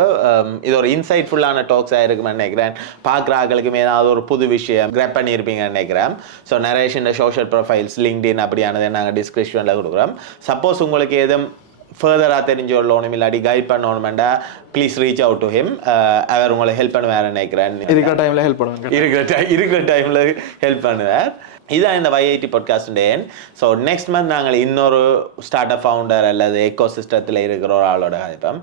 Speaker 1: இது ஒரு இன்சைட்ஃபுல்லான டாக்ஸாக இருக்குன்னு நினைக்கிறேன். பார்க்குற ஆட்களுக்கும் ஏதாவது ஒரு புது விஷயம் கிராப் பண்ணியிருப்பீங்கன்னு நினைக்கிறேன். ஸோ நரேஷ் இந்த சோஷியல் ப்ரொஃபைல்ஸ் லிங்க்டின் அப்படியானதை நாங்கள் டிஸ்கிரிப்ஷனில் கொடுக்குறோம். சப்போஸ் உங்களுக்கு எதுவும் ஃபர்தராக தெரிஞ்சு கொள்ளணும் இல்லாட்டி guide பண்ணணுமெண்டா please reach out to him அவர் உங்களை ஹெல்ப் பண்ணுவார் நினைக்கிறேன்.
Speaker 2: இருக்கிற டைமில் ஹெல்ப் பண்ணுவாங்க
Speaker 1: இருக்கிற டைம் இருக்கிற டைமில் ஹெல்ப் பண்ணுவார். இதான் இந்த VIT podcast then so next month நாங்கள் இன்னொரு ஸ்டார்ட் அப் ஃபவுண்டர் அல்லது எக்கோ சிஸ்டத்தில் இருக்கிற ஒரு ஆளோட கதைப்போம்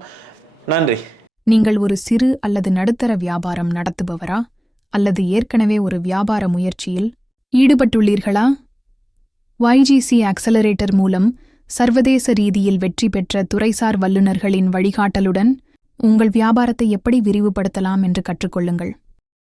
Speaker 1: நன்றி.
Speaker 3: நீங்கள் ஒரு சிறு அல்லது நடுத்தர வியாபாரம் நடத்துபவரா? அல்லது ஏற்கனவே ஒரு வியாபார முயற்சியில் ஈடுபட்டுள்ளீர்களா? ஒய்ஜிசி ஆக்சலரேட்டர் மூலம் சர்வதேச ரீதியில் வெற்றி பெற்ற துறைசார் வல்லுநர்களின் வழிகாட்டலுடன் உங்கள் வியாபாரத்தை எப்படி விரிவுபடுத்தலாம் என்று கற்றுக்கொள்ளுங்கள்.